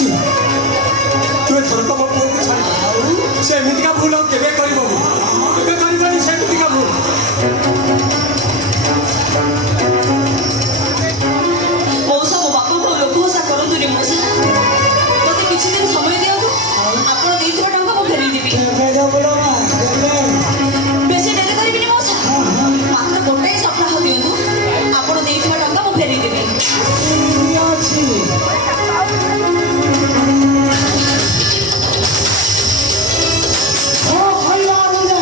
जाऊँगी तू एथर तो मो पुओ को छाड़ से एमितिका भूल और केबे करिबो केबे करिबोनी से एमितिका भूल मौसा मो बापा को लोभसा करंतु रे मौसा मते किछि दिन समय दियंतु आपण देइथवा टंका मो फेरि देबी केबे बोलो मा केबे बेसी डेली करिबिनी मौसा मात्र गोटे सप्ताह दियंतु आपण देइथवा टंका मो फेरि देबी अछि ओ भैया रे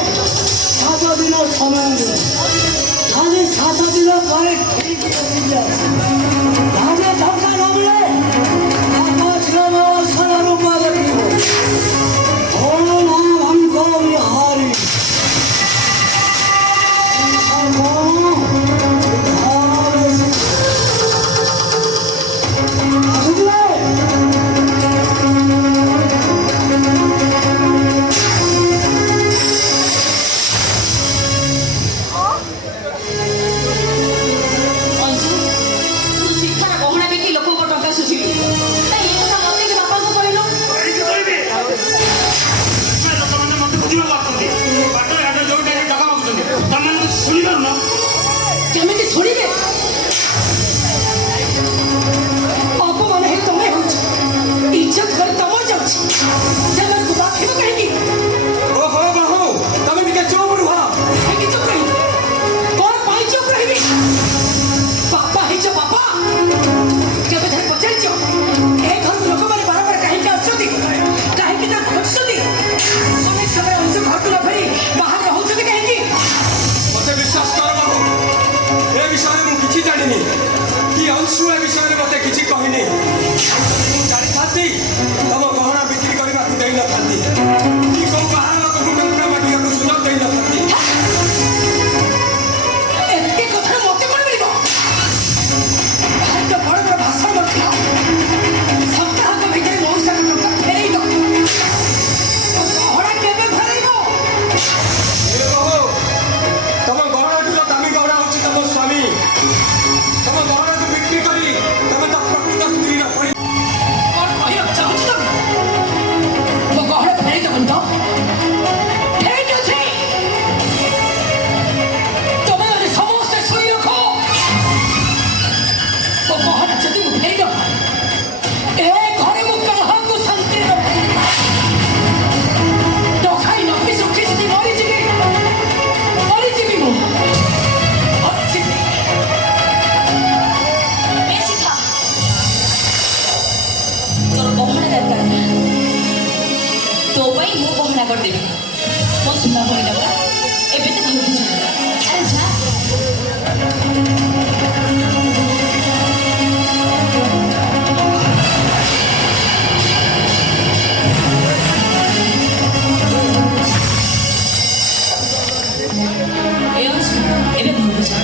सात दिन समय दे खाली 7 दिन परे ठीक कर दिया आगे धक्का न मिले पांच ग्राम और रुपया देखो ओ नाम हमको बिहारी अंशु तू शिक्षा गहना बिकी लोक को टंका सुझिबी ए କଥା मते के बापा को कहलो ଏଇଠି କହିବି ଏ ଲୋକମାନେ ମତେ ବୁଝିବାକୁ ଆସୁଛନ୍ତି ବାଟରେ ଘାଟରେ ଯୋଉଠି ହେଲେ ଟଙ୍କା ମାଗୁଛନ୍ତି ତମମାନଙ୍କୁ ଶୁଣିପାରୁନ କେମିତି ଶୁଣିବେ ଅପମାନ ହେଇ ତମେ ହଉଛ ଇଜ୍ଜତ କରି ତମର ଯାଉଛି ସେମାନଙ୍କୁ ବାଖିବ କାହିଁକି ଓହୋ ବାହୁ ତମେ ଟିକେ ଚୁପ୍ ରୁହ କାହିଁକି ଚୁପ୍ ରହିବି କଣ ପାଇଁ ଚୁପ୍ ରହିବି ବାପା ହେଇଛ ବାପା କେବେ ଥରେ ପଚାରିଛ ଏ ଘରକୁ ଲୋକମାନେ ବାରବାର କାହିଁକି ଆସୁଛନ୍ତି କାହିଁକି ତାକୁ ଖୋଜୁଛନ୍ତି ଅନେକ ସମୟ ଅଂଶ ଘରକୁ ନ ଫେରି ବାହାରେ ରହୁଛନ୍ତି କାହିଁକି ମତେ ବିଶ୍ୱାସ କର ବାହୁ ଏ ବିଷୟରେ ମୁଁ କିଛି ଜାଣିନି କି ଅଂଶୁ ଏ ବିଷୟରେ ମତେ କିଛି କହିନି ମୁଁ ଜାଣିଥାନ୍ତି ତମ ଗହଣା ବିକ୍ରି କରିବାକୁ ଦେଇନଥାନ୍ତି କି କୋଉ ବାହାର ଲୋକକୁ ଟଙ୍କା ମାଗିବାକୁ ସୁଯୋଗ ଦେଇନଥାନ୍ତି ଏତେ କଥା ମତେ କଣ ମିଳିବ ଭାରି ବଡ ବଡ ଭାଷା ମଧ୍ୟ ସପ୍ତାହକ ଭିତରେ ମଉସାର ଟଙ୍କା ଫେରେଇ ଦବ ଗହଣା କେବେ ଫେରେଇବ ଏ ବାହୁ ତମ ଗହଣାଠୁ ତ ଦାମୀ ଗହଣା ହଉଛି ତମ ସ୍ୱାମୀ ତମ ଗହଣାକୁ ବିକ୍ରି କରି ତମେ ତ ପ୍ରକୃତ ସ୍ତ୍ରୀର ପରି କଣ କହିବାକୁ ଚାହୁଁଛ ତମେ ମୋ ଗହଣା ଫେରେଇ ଦବନି ତ ଫେରେଇ ଦଉଛି ତମେ ମାନେ ସମସ୍ତେ ଶୁଣି ରଖ ମୋ ଗହଣା ଯଦି ମୁଁ ଫେରେଇ ଦବ ଏ ଘରେ ମୁଁ କାହାକୁ ଶାନ୍ତିରେ ରଖିବି ଦଖାଇ ନବି ସୁଖୀ ସୁଖୀ ମରିଯିବି ମୁଁ ମରିଯିବି ए शिखा तोर गहना दरकार ना तो भाई मो गहना कर देबी मो सुना भइला बा एबे तो धरती जा अरे जा ए अंशु एबे धरती जा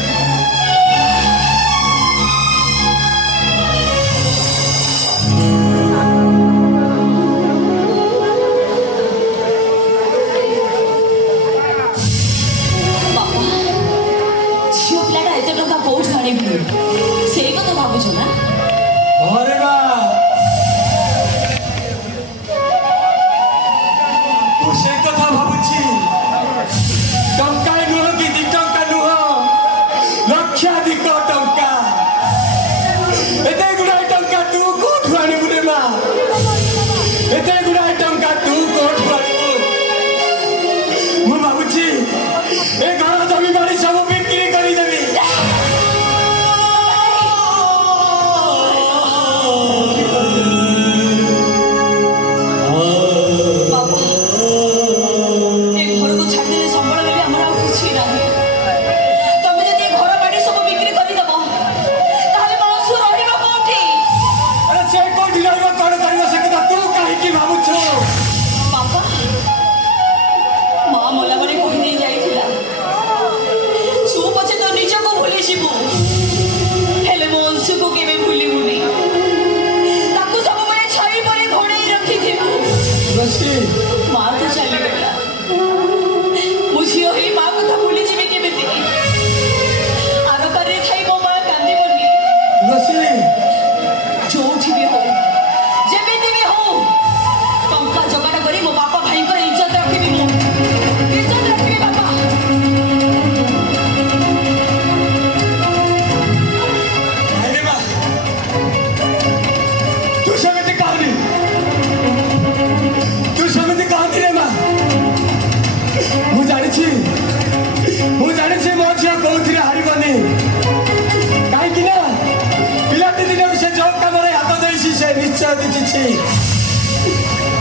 ନିଶ୍ଚୟ ଦିଶୁଛି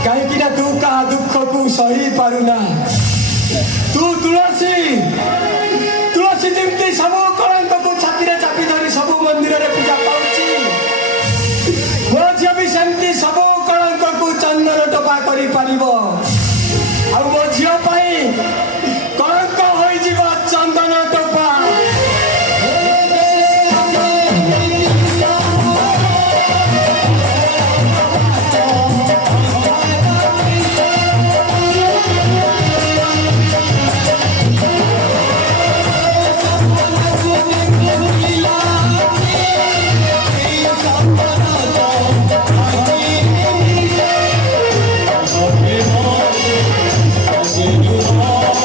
କାହିଁକି ନା ତୁ କାହା ଦୁଃଖକୁ ସହି ପାରୁନା ତୁ ତୁଳସୀ ତୁଳସୀ ଯେମିତି ସବୁ କଳଙ୍କକୁ ଛାତିରେ ଚାପି ଧରି ସବୁ ମନ୍ଦିରରେ ପୂଜା ପାଉଛି ମୋ ଝିଅ ବି ସେମିତି ସବୁ କଳଙ୍କକୁ ଚନ୍ଦନ ଟୋପା କରିପାରିବ ଆଉ ମୋ ଝିଅ ପାଇଁ କଳଙ୍କ ହୋଇଯିବ ଚନ୍ଦନ ଟୋପା Oh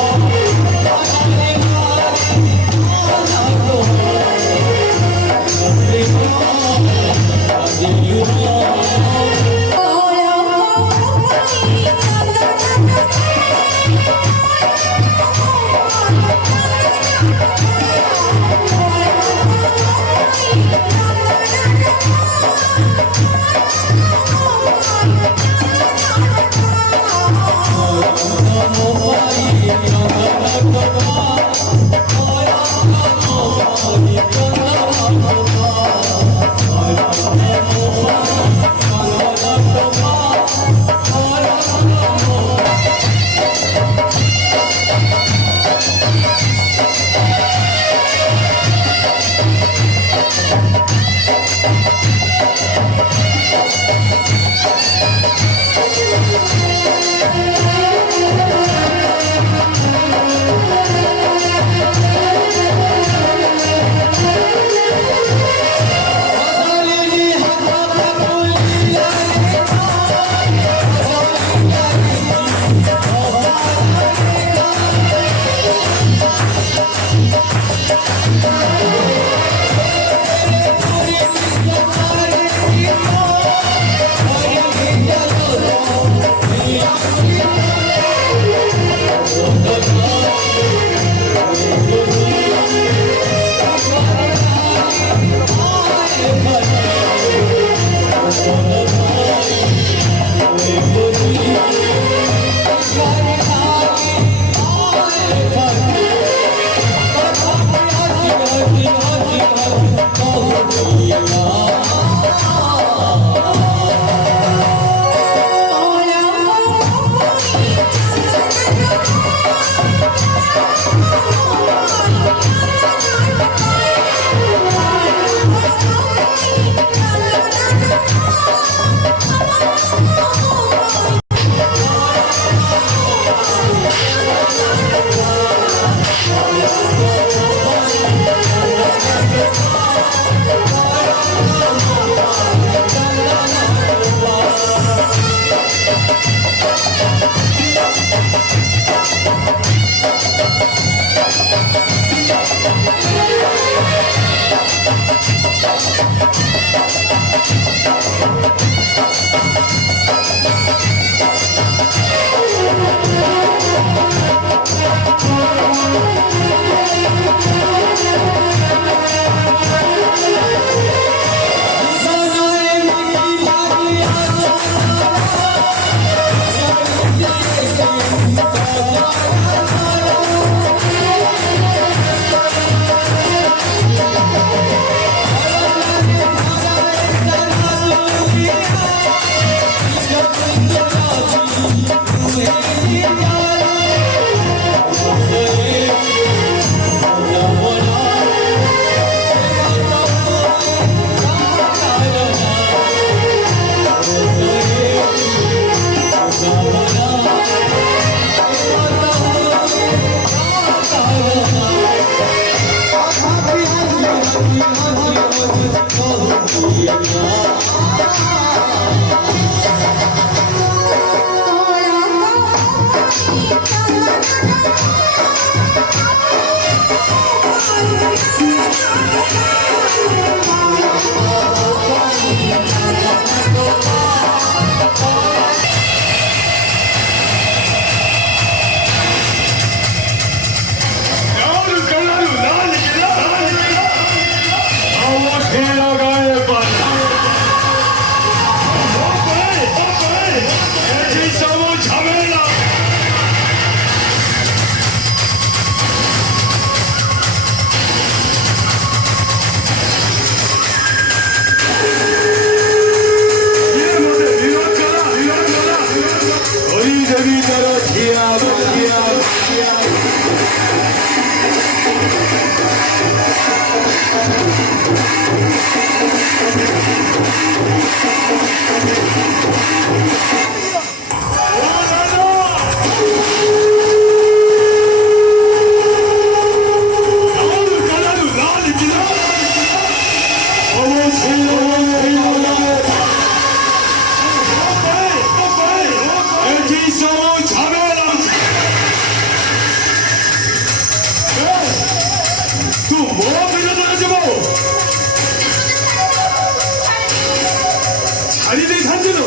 সাজিল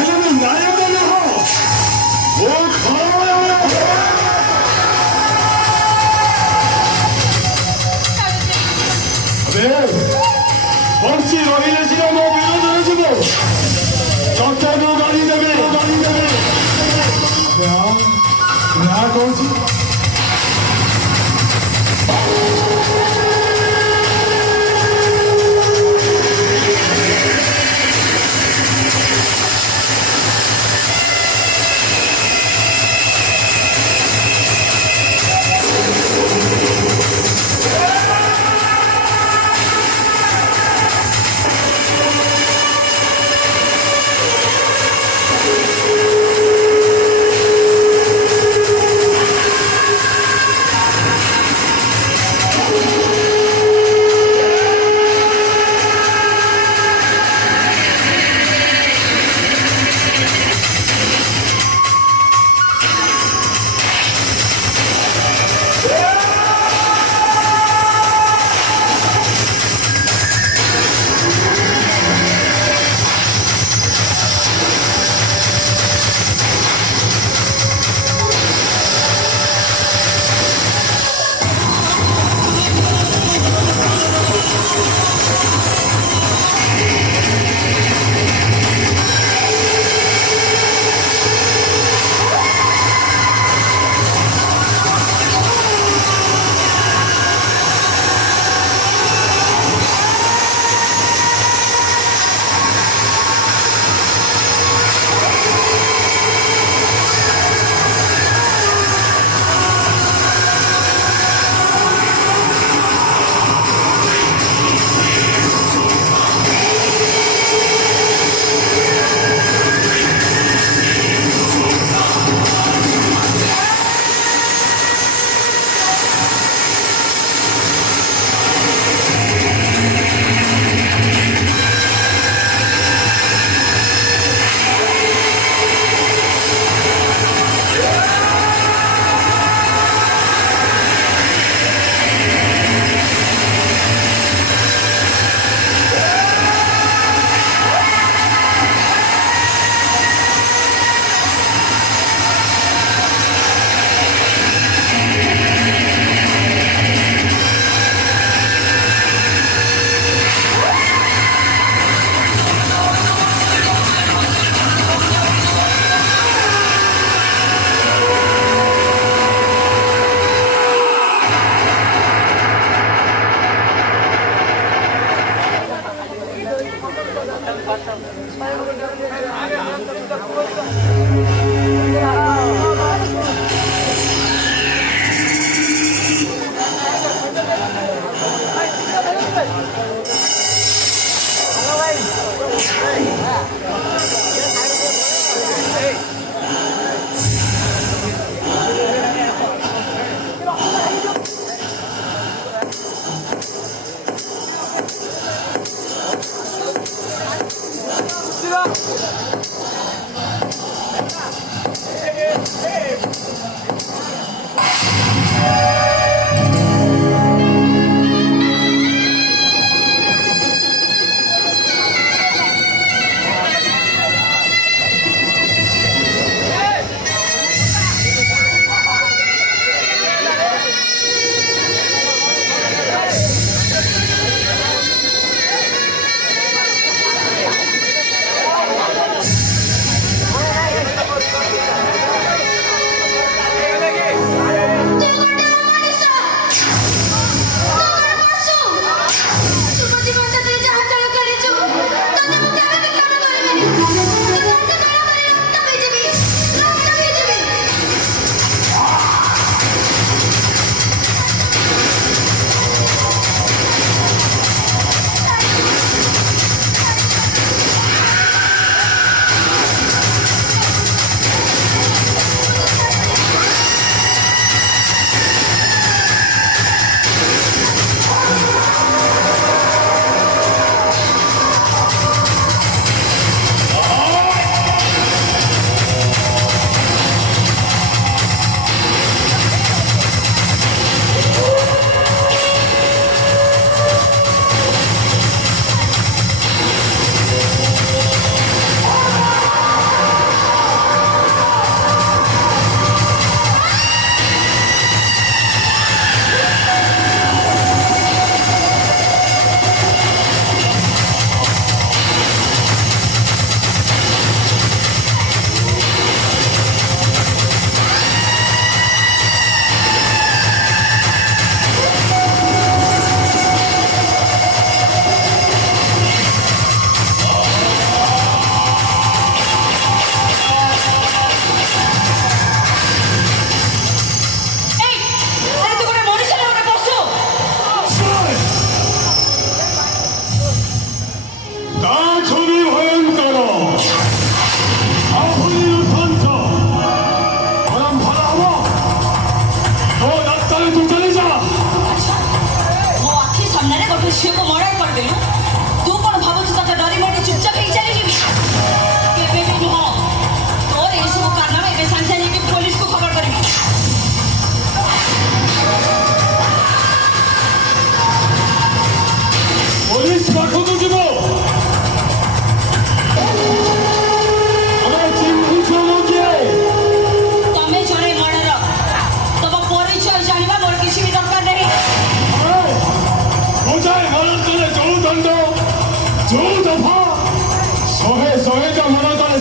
এবং নায়ক নহ ও বঞ্চি রহিলে ছিল ମୋ ବିରୋଧରେ ଯିବ ଚଟାକୁ ମାରିଦେବେ ନା କହୁଛି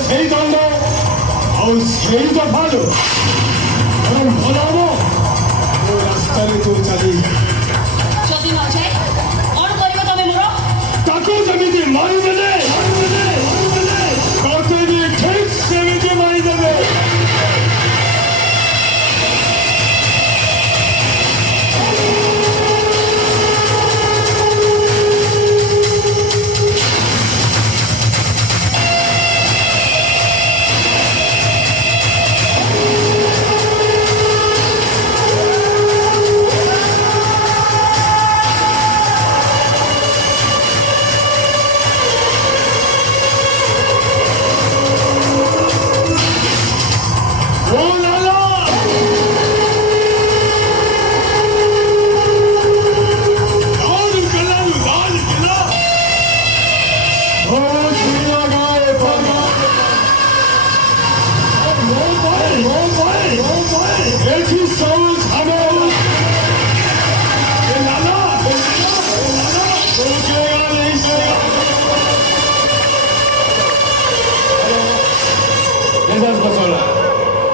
ସେଇ ଦଣ୍ଡ ଆଉ ସେଇ ଦଫାରୁ ଭଲ ହବ ରାସ୍ତାରେ ତୁ ଚାଲି ଯଦି ନ ଯାଏ କ'ଣ କରିବ ତମେ ମୋର? ତାକୁ ଯେମିତି ମାରିଦେଲେ ତତେ ବି ଠିକ୍ ସେମିତି ମାରିଦେବେ।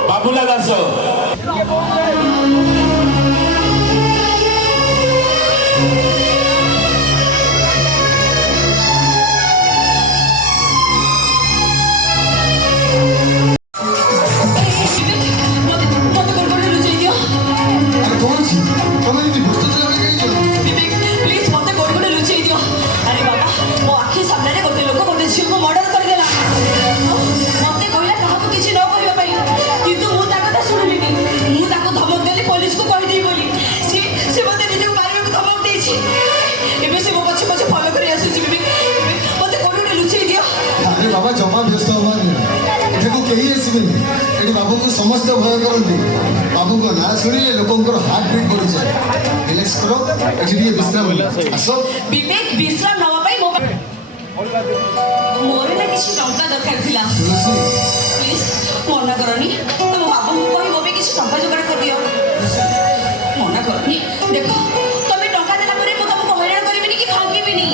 বাবুলা দাস ମତେ ଗୋଡ଼ରେ ଲୁଚେଇ ଦିଅ ବିବେକ ପ୍ଲିଜ ମତେ ଗୋଡ଼ରେ ଲୁଚେଇ ଦିଅ। ଆରେ ବାବା ମୋ ଆଖି ସାମ୍ନାରେ ଗୋଟେ ଲୋକ ଗୋଟେ ଝିଅକୁ ମର୍ଡର କରିଦେଲା। ମତେ କହିଲା କାହାକୁ କିଛି ନ କରିବା ପାଇଁ, କିନ୍ତୁ ମୁଁ ତା କଥା ଶୁଣିଲିନି। ମୁଁ ତାକୁ ଧମକ ଦେଲି ପୋଲିସକୁ କହିଦେବି ବୋଲି। ସେ ମତେ ନିଜକୁ ମାରିବାକୁ ଧମକ ଦେଇଛି। ଏବେ ସେ ମୋ ପଛେ ପଛେ ଫଲୋ କରି ଆସୁଛି। ବିବେକ ମତେ ଗୋଡ଼ରେ ଲୁଚେଇ ଦିଅ। আরে বাবা জমা ব্যস্ত হবার নেই এঠাকু কেহি আসবেনি এটি বাবুকে সমস্ত ভয় করতে বাবুঙ্ না শুনিলে লোকঙ্কর হার্ট বিট বড়ি যায় রিল্যাক্স করো এটি টিকে বিশ্রাম আস ବିବେକ ବିଶ୍ରାମ ନେବା ପାଇଁ ମୋର ନା କିଛି ଟଙ୍କା ଦରକାର ଥିଲା। তুলসী ପ୍ଲିଜ ମନା କରନି। ତମ ବାବୁଙ୍କୁ କହି ମୋ ପାଇଁ କିଛି ଟଙ୍କା ଯୋଗାଡ଼ କରିଦିଅ। ମନା କରନି। ଦେଖ ତମେ ଟଙ୍କା ଦେଲା ପରେ ମୁଁ ତମକୁ ହଇରାଣ କରିବିନି କି ଭାଙ୍ଗିବିନି।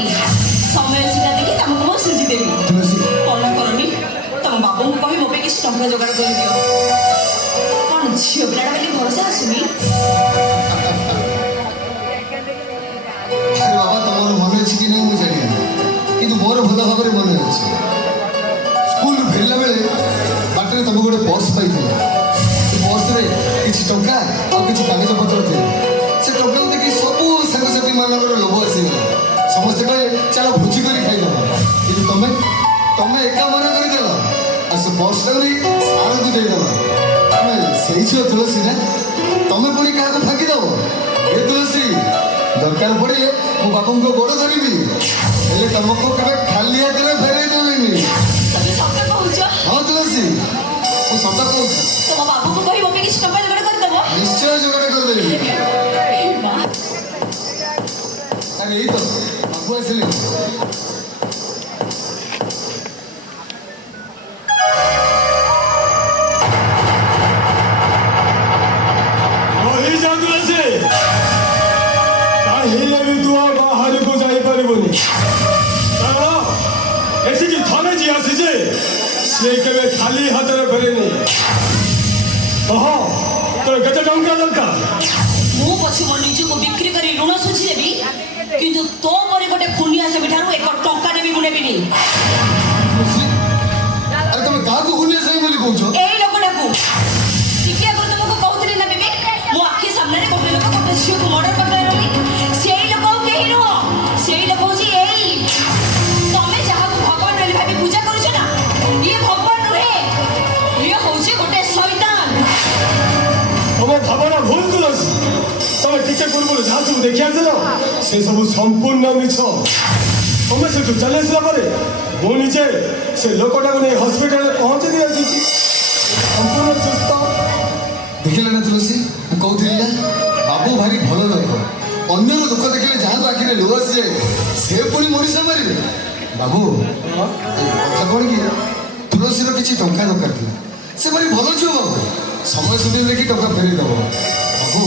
ସମୟ ସିଧା ଦେଖି ତମକୁ ମୁଁ ସୁଝିଦେବି। তুলসী ମନା କରନି। ତମ ବାବୁଙ୍କୁ କହି ମୋ ପାଇଁ କିଛି ଟଙ୍କା ଯୋଗାଡ଼ କରିଦିଅ। କ'ଣ ଝିଅ ପିଲାଟା ବୋଲି ଭରସା ଆସୁନି? আরে বাবা তোমার মনে আছে কি না মু জানি না কিন্তু মোর ভালো ভাবে মনে আছে স্কুল ফেরিলা বেলে বাটরে তুমি গোটে পর্স পাইছিলে সে পর্সরে কিছু টঙ্কা আর কিছু কাগজপত্র ছিল সে টঙ্কা দেখি সবু সাংসাথী মানকর লোভ আসিগলা সমস্তে কহে চাল ভোজি করে খাইদেবা কিন্তু তুমি একা মনে করিদেল আর সে পর্সটা নেই সারକୁ ଦେଇଦେବ তুমি সেই ঝিও তুলসী না তুমি পুଣି কাহাକୁ ফাঁকি দেব এ তুলসী দরকার পড়ে মো বাপুঙ্ক গোড় ধরিবি ହେଲେ ତମକୁ କେବେ ଖାଲି ହାତରେ ଫେରେଇ ଦେବିନି ତମେ ସତ କହୁଛ? ହଁ ତୁଳସୀ ମୁଁ ସତ କହୁଛି ତମ ବାବୁଙ୍କୁ କହି ମୋ ପାଇଁ କିଛି ଟଙ୍କା ଯୋଗାଡ଼ କରିଦେବ? ନିଶ୍ଚୟ ଯୋଗାଡ଼ କରିଦେବି ମା ଆରେ ଏଇ ତ ବାବୁ ଆସିଲେ ରହିଯାନ୍ତୁ ସେ ଚାହିଁଲେ ବି ତୁ ଆଉ ବାହାରକୁ ଯାଇପାରିବୁନି କାରଣ ଏଠିକି ଥରେ ଯିଏ ଆସିଛେ ସିଏ କେବେ ଖାଲି ହାତରେ ଫେରେନି। କହ ତୋର କେତେ ଟଙ୍କା ଦରକାର? ମୁଁ ପଛେ ମୋ ନିଜକୁ ବିକ୍ରି କରି ଋଣ ଶୁଝିଦେବି, କିନ୍ତୁ ତୋ ପରି ଗୋଟେ ଖୁନିଆ ସେବେଠାରୁ 1 ଟଙ୍କାଟେ ବି ମୁଁ ନେବିନି। ତୁଳସୀ ଆରେ ତମେ କାହାକୁ ଗୁନିଆ ସାହି ବୋଲି କହୁଛ ଏଇ ଲୋକଟାକୁ ଟିକେ ଆଗରୁ ତମକୁ କହୁଥିଲି ନା ବିବେକ, ମୋ ଆଖି ସାମ୍ନାରେ ଗୋଟେ ଲୋକ ଗୋଟେ ଝିଅକୁ ମର୍ଡର କରିଦେଲା ବୋଲି। ସେଇ ଲୋକ ଆଉ କେହି ନୁହଁ, ସେଇ ଲୋକ ହଉଛି ଏଇ ତମେ ଯାହାକୁ ଭଗବାନ ବୋଲି ଭାବି ପୂଜା କରୁଛ ନା, ଇଏ ଭଗବାନ ନୁହେଁ, ଇଏ ହଉଛି ଗୋଟେ ଶୈତାନ। ତମ ଭାବନା ଭୁଲ ତୁଳସୀ। ତମେ ଟିକେ ପୂର୍ବରୁ ଯାହା ସବୁ ଦେଖି ଆସିଲ ସେ ସବୁ ସମ୍ପୂର୍ଣ୍ଣ ମିଛ। ତମେ ସେଠୁ ଚାଲି ଆସିଲା ପରେ ମୁଁ ନିଜେ ସେ ଲୋକଟାକୁ ନେଇ ହସ୍ପିଟାଲରେ ପହଞ୍ଚି ଦେଇ ଆସିଛି ସମ୍ପୂର୍ଣ୍ଣ ସୁସ୍ଥ। ଦେଖିଲେ ନା ତୁଳସୀ ମୁଁ କହୁଥିଲି ନା ବାବୁ ଭାରି ଭଲ ଲୋକ ଅନ୍ୟର ଦୁଃଖ ଦେଖିଲେ ଯାହାକୁ ଆଖିରେ ଲୁହ ଆସିଯାଏ ସେ ପୁଣି ମଣିଷ ମାରିବେ ବାବୁ କଥା କ'ଣ କି ତୁଳସୀର କିଛି ଟଙ୍କା ଦରକାର ଥିଲା ସେ ଭାରି ଭଲ ଝିଅ ବାବୁ ସମୟ ସୁବିଧା ଦେଖି ଟଙ୍କା ଫେରେଇ ଦେବ ବାବୁ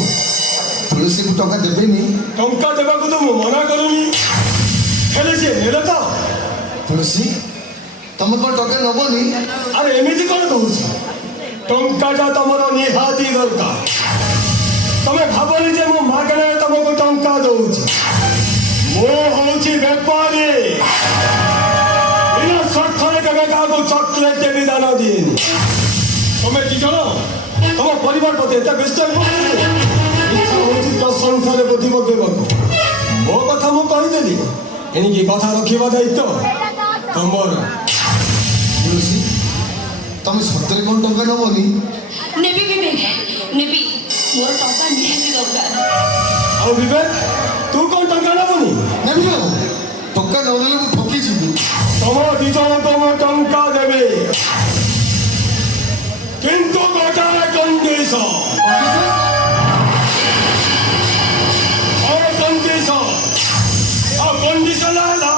ତୁଳସୀକୁ ଟଙ୍କା ଦେବେନି ଟଙ୍କା ଦେବାକୁ ତ ମୁଁ ମନା କରୁନି, ହେଲେ ସିଏ ନେଲେ ତ ତୁଳସୀ ତମେ କ'ଣ ଟଙ୍କା ନବନି? ଆରେ ଏମିତି କ'ଣ କହୁଛ? ଟଙ୍କାଟା ତମର ନିହାତି ଦରକାର। ତମେ ଭାବନି ଯେ ମୁଁ ମାଗଣାରେ ତମକୁ ଟଙ୍କା ଦଉଛି। ମୁଁ ହଉଛି ବେପାରୀ। ବିନା ସ୍ୱାର୍ଥରେ କେବେ କାହାକୁ ଚକୋଲେଟ ବି ଦାନ ଦିଏନି। ତମେ ଦି ଜଣ ତମ ପରିବାର ପ୍ରତି ଏତେ ବ୍ୟସ୍ତ ହେଇପଡ଼ିଲେ ଇଚ୍ଛା ହଉଛି ପ୍ରଶଂସାରେ ବୁଦ୍ଧି ପକେଇବାକୁ। ମୋ କଥା ମୁଁ କହିଦେଲି, ଏଣିକି କଥା ରଖିବା ଦାୟିତ୍ୱ ତମର। ତୁଳସୀ, ତମେ ସତରେ କ'ଣ ଟଙ୍କା ନବନି? ନେବି ବିବେକ, ନେବି। ମୋର ଟଙ୍କା ନିହାତି ଦରକାର। ଆଉ ବିବେକ, ତୁ କ'ଣ ଟଙ୍କା ନେବୁନି? ନେବି ଆଉ ଟଙ୍କା ନ ନେଲେ ମୁଁ ଠକିଯିବି। ତମ ଦି ଜଣକୁ ମୁଁ ଟଙ୍କା ଦେବି, କିନ୍ତୁ ଗୋଟାଏ କଣ୍ଡିସନ। ଆଉ କଣ୍ଡିସନ ହେଲା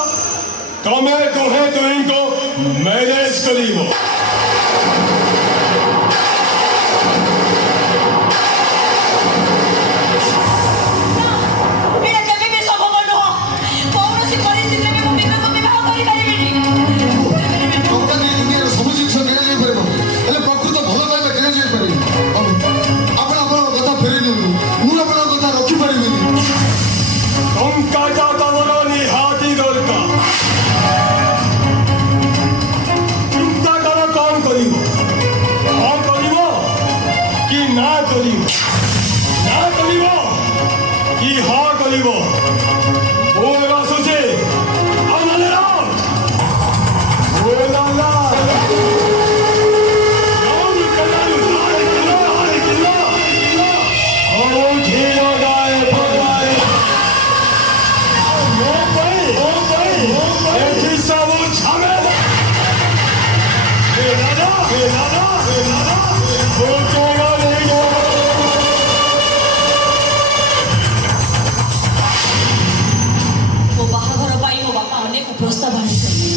ତମେ ଦୁହେଁ ଦୁହିଁଙ୍କୁ ମ୍ୟାରେଜ କରିବ। ଏଇଟା କେବେ ବି ସମ୍ଭବ ନୁହଁ। କୌଣସି ପରିସ୍ଥିତିରେ ବି ମୁଁ ବିବେକକୁ ବିବାହ କରିପାରିବିନି। ଟଙ୍କା ଦେଇ ଦୁନିଆର ସବୁ ଜିନିଷ କିଣାଯାଇ ପାରିବ, ହେଲେ ପ୍ରକୃତ ଭଲ ପାଇବା କିଣାଯାଇ ପାରିବ। ଆପଣ ଆପଣଙ୍କ କଥା ଫେରେଇ ନିଅନ୍ତୁ, ମୁଁ ଆପଣଙ୍କ କଥା ରଖିପାରିବିନି। ଟଙ୍କାଟା ତମର ନିହାତି ଦରକାର। ଚିନ୍ତା କର କ'ଣ କରିବ? ହଁ କରିବ କି ନା କରିବ? ନା କରିବ କି ହଁ କରିବ? ମୁଁ ଏବେ ଆସୁଛି। ଆଉ ନହେଲେ ମୋ ବାହାଘର ପାଇଁ ମୋ ବାପା ଅନେକ ପ୍ରସ୍ତାବ ଆଣିଛନ୍ତି,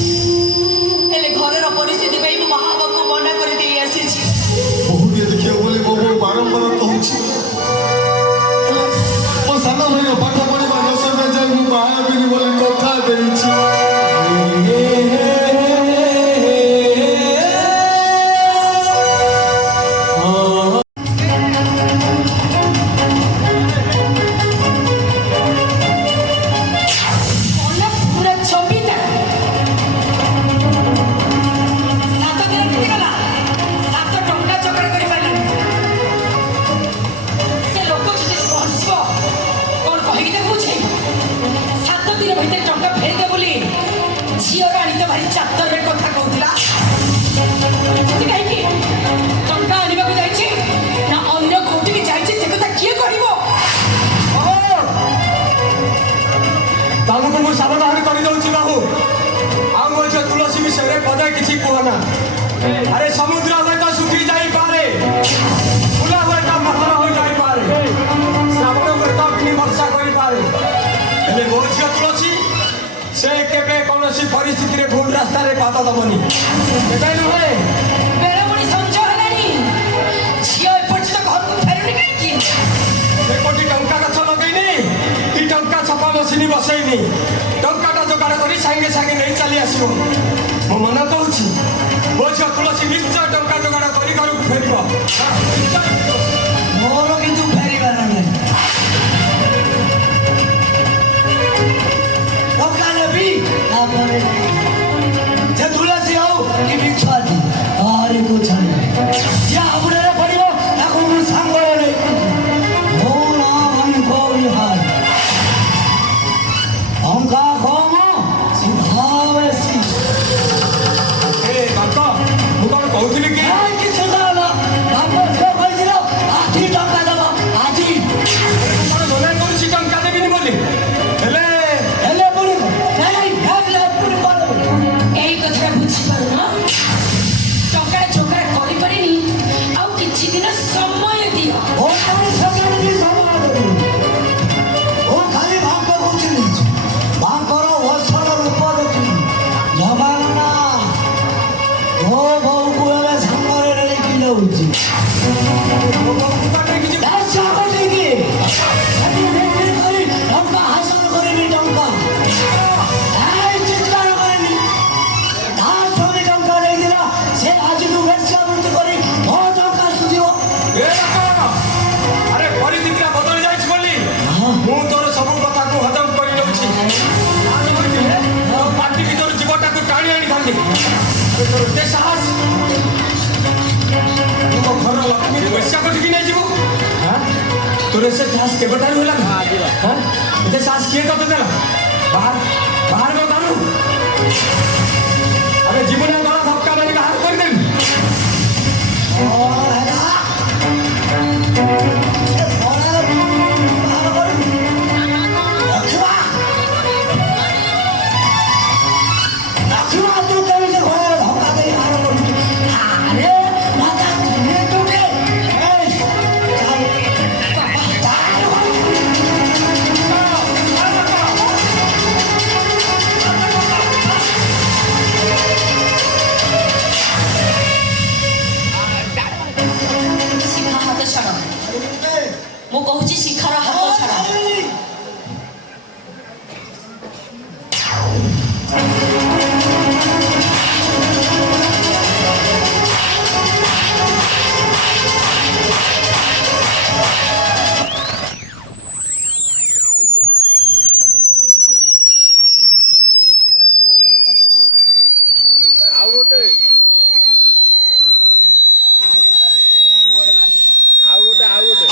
ହେଲେ ଘରର ପରିସ୍ଥିତି ପାଇଁ ମୁଁ ବାହା ହେବାକୁ ମନା କରିଦେଇ ଆସିଛି। ବହୁଟିଏ ଦେଖିବ ବୋଲି ମୋ ବୋଉ ବାରମ୍ବାର କହୁଛି, ମୋ ସାନ ଭାଇର ପାଠ ପଢିବା ଦଶଟା ଯାଇ ମୁଁ ବାହା ହେବିନି ବୋଲି କଥା ଦେଇଛି। ଅନେକ ପୁରା ଛବିଟା 7 ଦିନ ବିତିଗଲା, 7 ଟଙ୍କା ଯୋଗାଡ଼ କରିପାରିଲାନି। ସେ ଲୋକ ଯଦି ପହଞ୍ଚିବ କ'ଣ କହିକି ତାକୁ ବୁଝେଇବ? 7 ଦିନ ଭିତରେ ଟଙ୍କା ଫେରିଦେ ବୋଲି ଝିଅର ଆଣିତ ଭାରି ଚାତରରେ କଥା କହୁଥିଲା। ସେ କାହିଁକି ଟଙ୍କା ଆଣିବାକୁ ଯାଇଛି ନା ଅନ୍ୟ କୋଉଠିକି ଯାଇଛି ସେ କଥା କିଏ କହିବ? ତମକୁ ମୁଁ ସାବଧାନ କରିଦେଉଛି ବାବୁ। ଆଉ ମୋ ଝିଅ ତୁଳସୀ ବିଷୟରେ ପଦେ କିଛି କୁହନା। ଆରେ ସମୁଦ୍ର ହୁଏତ ଶୁଖି ଯାଇପାରେ, ଫୁଲ ହୁଏତ ମହର ହୋଇଯାଇପାରେ, ଶ୍ରାବଣ ହୁଏତ ଅଗ୍ନି ବର୍ଷା କରିପାରେ, ହେଲେ ମୋ ଝିଅ ତୁଳସୀ ସେ କେବେ କୌଣସି ପରିସ୍ଥିତିରେ ଭୁଲ ରାସ୍ତାରେ ପାଦ ଦବନି। କେବେ ନୁହେଁ। ବେଳବୁଣି ସଞ୍ଜ ହେଲାଣି, ଝିଅ ଏପର୍ଯ୍ୟନ୍ତ ଘରକୁ ଫେରୁନି କାହିଁକି? ସେ କୋଟି ଟଙ୍କା ଗଛ ଲଗେଇନି କି ଟଙ୍କା ଛପା ମେସିନ୍ ବସେଇନି। ଟଙ୍କାଟା ଯୋଗାଡ଼ କରି ସାଙ୍ଗେ ସାଙ୍ଗେ ନେଇ ଚାଲି ଆସିବ। ମୁଁ ମନେ କହୁଛି ମୋ ଝିଅ ତୁଳସୀ ନିଶ୍ଚୟ ଟଙ୍କା ଯୋଗାଡ଼ କରି ଘରକୁ ଫେରିବ। ମୋର କିନ୍ତୁ ଫେରିବାର ନାହିଁ। ଟଙ୍କା ନେବି ତାପରେ ସେ ତୁଳସୀ ହଉ କି ବିଛୁଆତି ଆରେକୁ ଛାଡ଼ିବି। ଯିଏ ଆବୁଡ଼ରେ ପଡ଼ିବ ତାକୁ ମୁଁ ସାଙ୍ଗରେ ନେଇକି ମୋ ନାଁ ଭାଙ୍ଗ ବିହାର। ଟଙ୍କା କମ ସିଧା ବେଶୀ। ଏ ବାଙ୍କ, ମୁଁ କ'ଣ କହୁଥିଲି କି କାହିଁ କିଛି ନା ବାପ ଝିଅ କହିছিল ଆଜି ଟଙ୍କା ଦେବ ଆଜି। କ'ଣ ମନେ କରୁଛି ଟଙ୍କା ଦେବିନି ବୋଲି? ହେଲେ ହେଲେ ପୁଣି ନାଇଁ ହେଲେ ପୁଣି କରିବ। ଏଇ କଥାଟା ବୁଝିପାରୁନ? ଟଙ୍କା ଯୋଗାଡ଼ କରିପାରିନି, ଆଉ କିଛି ଦିନ ସମୟ ଦିଅ। ଓ ଖାଲି ସକାଳେ ବି ସମୟ ଦେବି। ଓ ଖାଲି ଭାଙ୍କ କହୁଥିଲି ଭାଙ୍କର ଅସଲ ରୂପ ଦେଖିବି। ଜବାନ ନା ମୋ ବୋଉକୁ ଏବେ ସାଙ୍ଗରେ ନେଇକି ଯାଉଛି। ଟଙ୍କା ହାସଲ କରିବି ଟଙ୍କା। ଚିତ୍କାର କରିନି ତା ସ୍ୱାମୀ ଟଙ୍କା तुम घर लक्ष्मी पैसा कटिकी नहीं जीव हाँ तोरे से साहस केबेठार होला हाँ एते साहस किए तोते देला बाहर बाहर में बारू अरे जीवन में बड़ा धक्का मारी बाहर कर देन ଶିଖା ହାତ ଛାଡ଼ ମୁଁ କହୁଛି ଶିଖାର ହାତ ଛାଡ଼ ଆଉ ଗୋଟେ ଅଭଦ୍ର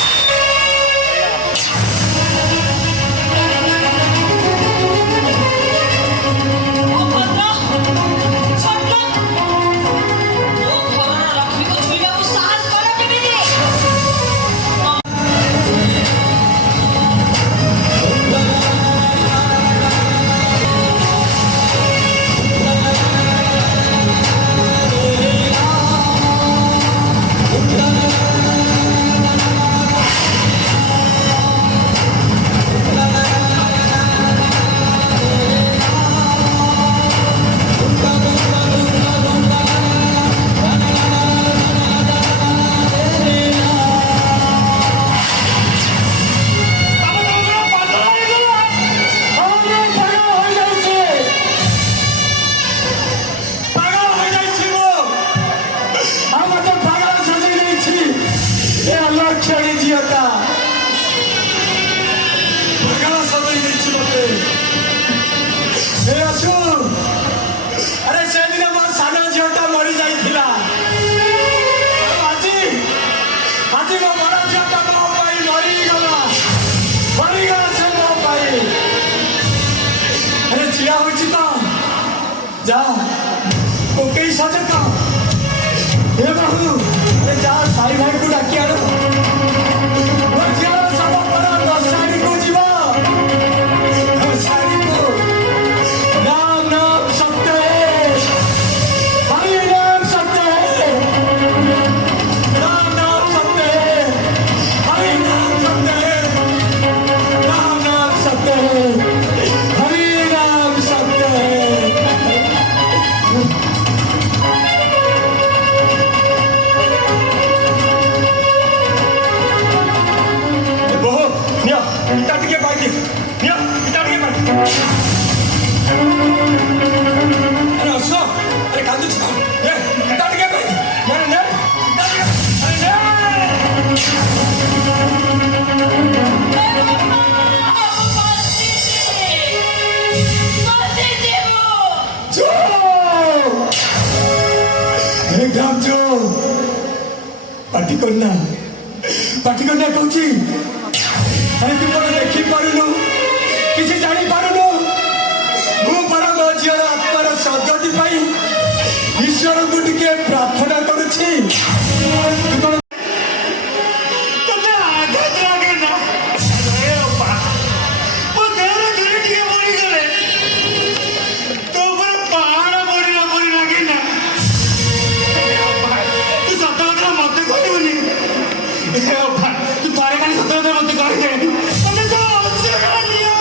ଛୋଟ ମୋ ଘରର ଲକ୍ଷ୍ମୀକୁ ଛୁଇଁବାକୁ ସାହସ କର କେମିତି अरे से दिन मोर साना झीटा मरी जाइथिला आज आज मो बड़ा झीटा मो पाई मरी गला से मो पाई अरे चिड़ा होइछि तो जा ओके सजका हे बाबू अरे जा साई भाई को डाकी आनो वो जिया सब बड़ा दसाड़ी को जीवा दसाड़ी को नाम नाम सत्य है हरि नाम सत्य है नाम नाम सत्य है हरि नाम सत्य है नाम नाम सत्य है हरि नाम सत्य है बहु निया इटा टिके पाई निया इटा टिके पाई अरे असो अरे कांदू छ ए इटा टिके पाई यार ने इटा टिके अरे जो एकदम जो पार्टी करना कहूची अरे तू मोर देखी पारुनु किसी जानी पारुनु मु बड़ा मो झीर आत्मार सद्गति पाई ईश्वर को टिके प्रार्थना करुछि तते आघात लागे ना अरे बापा मो देहर धीरे टिके पड़ी गले तो पर पहाड़ पड़ी लागे ना तू सत କଥା मते कहबनी ए बापा तू तारे खाली सत କଥା मते कहि दे तमे जो अवश्य करा लियो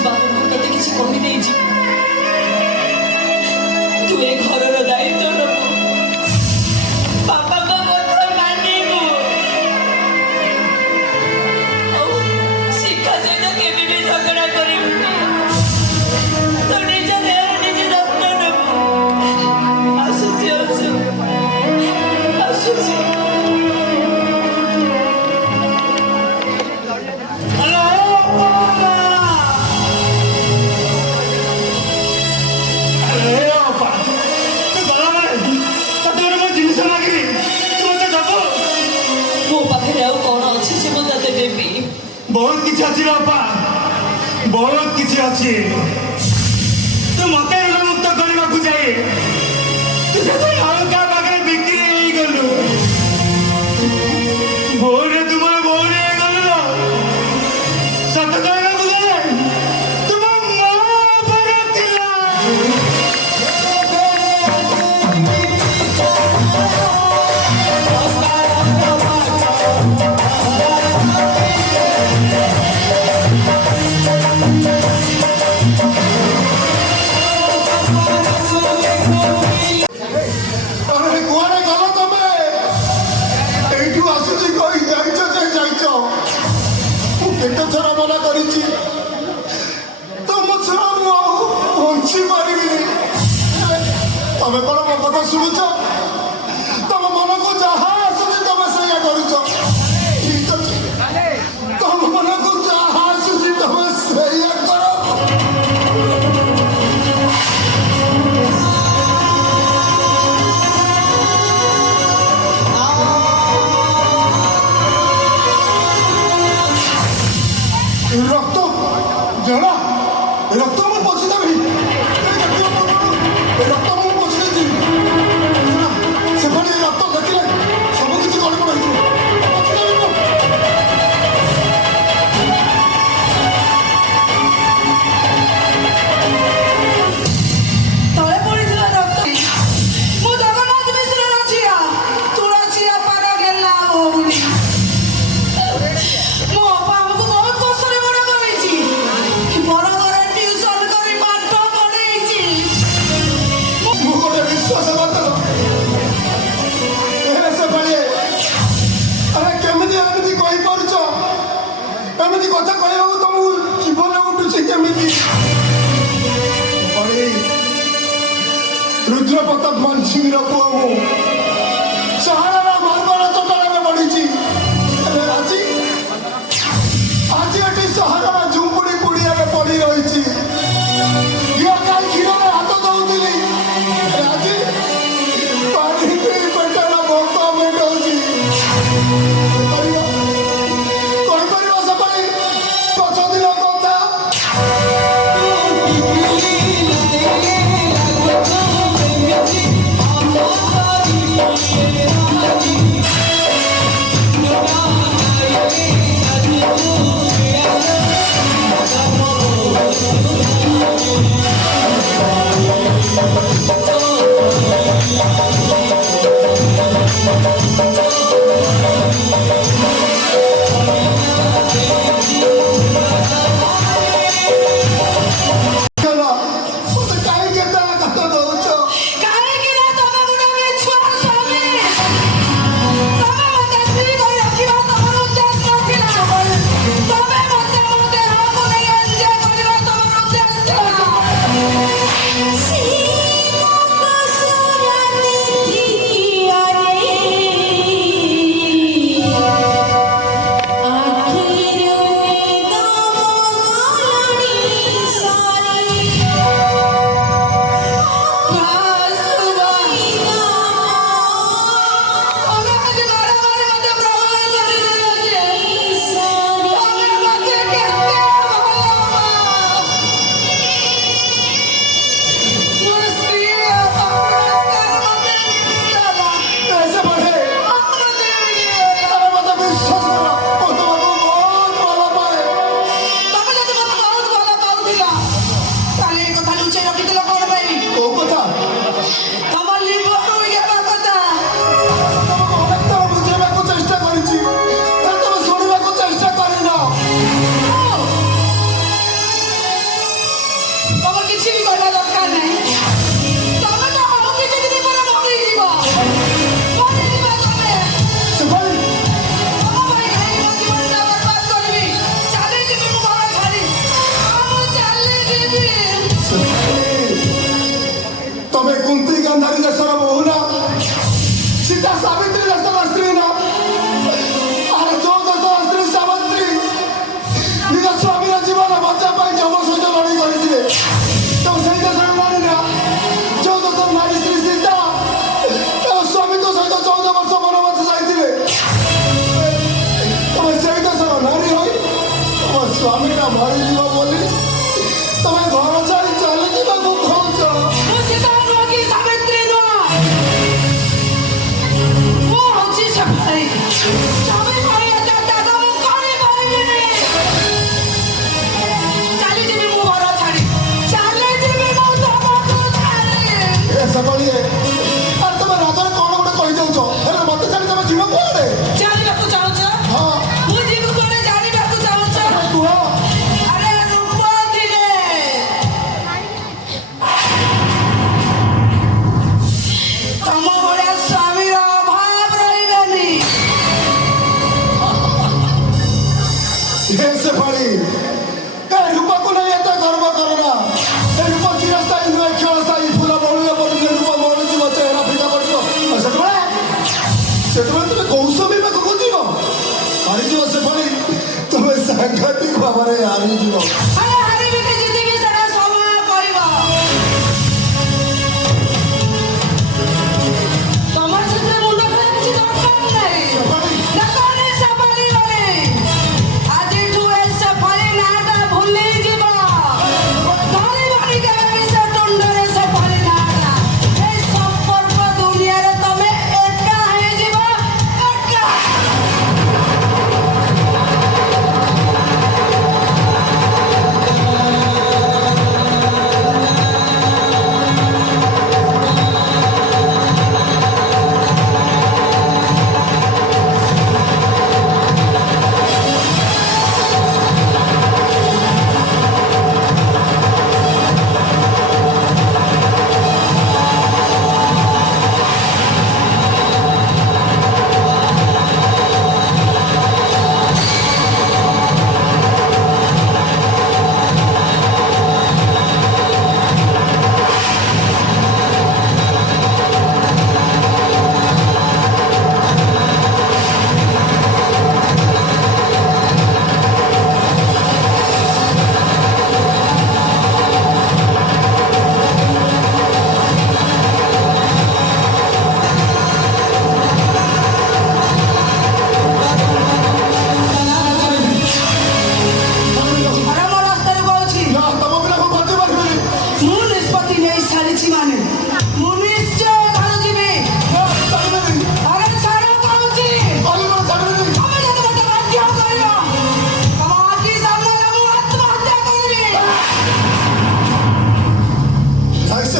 ଯିବା ପୂର୍ବରୁ ତତେ କିଛି କହିଦେଇଛି ତୁ ଏ ଘରର ଦାୟିତ୍ୱ ନବୁ ବାପାଙ୍କ କଥା ମାନିବୁ ଆଉ ଶିକ୍ଷା ସହିତ କେବେ ବି ଝଗଡ଼ା କରିବୁନି ତୁ ନିଜ ଦେହର ନିଜେ ଯତ୍ନ ନେବୁ ଆସୁଛି ଆସୁଛି ମୋ ପାଖରେ ଆଉ କ'ଣ ଅଛି ଯେ ମୁଁ ତତେ ଦେବି ବହୁତ କିଛି ଅଛି ବାପା, ବହୁତ କିଛି ଅଛି। ତୁ ମତେ ଋଣ ମୁକ୍ତ କରିବାକୁ ଯାଇ ତୁ ସେତେବେଳେ ଆଉ କାହା ପାଖରେ ବିକ୍ରି ହେଇଗଲୁ। ଭୋରେ ତୁମର ଭୋରେ ହେଇଗଲୁ ନା ସତ କହିବାକୁ ଗଲେ ତୁମ ମା ଉପରେ ଥିଲା। আরে কুয়ারে গেল তবে এইটু আসুছি কই যাইছ যে যাইছ মু কেতে থর মনা করিছি তম ছাড়া মু বঞ্চি পারিবিনি তবে কোন মো কথা শুনুছ তম মনকু যাহা আসুছি তবে সেইয়া করুছ ঠিক আছে তম মনকু যাহা আসুছি তবে সেইয়া কর রক্ত জনা রক্ত মু পছি দেবি রক্ত মু পছি দেবি সেখানে রক্ত দেখিলে সবু কিছু গড়বড় হয়েছিল পছি দেবি মু ତଳେ ପଡ଼ିଥିଲା ରକ୍ତ ମୁଁ ଜଗନ୍ନାଥ ମିଶ୍ରର ଝିଅ ତୁଳସୀ ଅପାର ଗେଲା ଭଉଣୀ ମୋ ଅପା ଆମକୁ ବହୁତ କଷ୍ଟରେ ବଡ଼ କରେଇଛି ବଡ଼ ଘରେ ଟ୍ୟୁସନ କରି ପାଠ ପଢ଼େଇଛି ମୁଁ ଗୋଟେ ବିଶ୍ୱାସଘାତକ ହେଲେ ସେପାଳି ଆରେ କେମିତି ଏମିତି କହିପାରୁଛ ଏମିତି କଥା କହିବାକୁ ତମକୁ ଜୀବନ ଉଠୁଛି କେମିତି ସେପାଳି ରୁଦ୍ର ପ୍ରତାପ ମାନସିଂହର ପୁଅ ମୁଁ ସହରର ମାର୍ବଳ ଚଟାଣରେ ବଢ଼ିଛି ହେଲେ ଆଜି ଏଠି ସହରର ଝୁମ୍ପୁଡ଼ି ପୁଡ଼ିଆରେ ପଡ଼ି ରହିଛି ଝିଅ କାଲି କ୍ଷୀରରେ ହାତ ଦଉଥିଲି ହେଲେ ଆଜି ପାଣି ପିଇ ପେଟର ଭୋକ ମେଣ୍ଟଉଛି କହିପାରିବ ସେପାଳି ପଛ ଦିନ କଥା ଆମ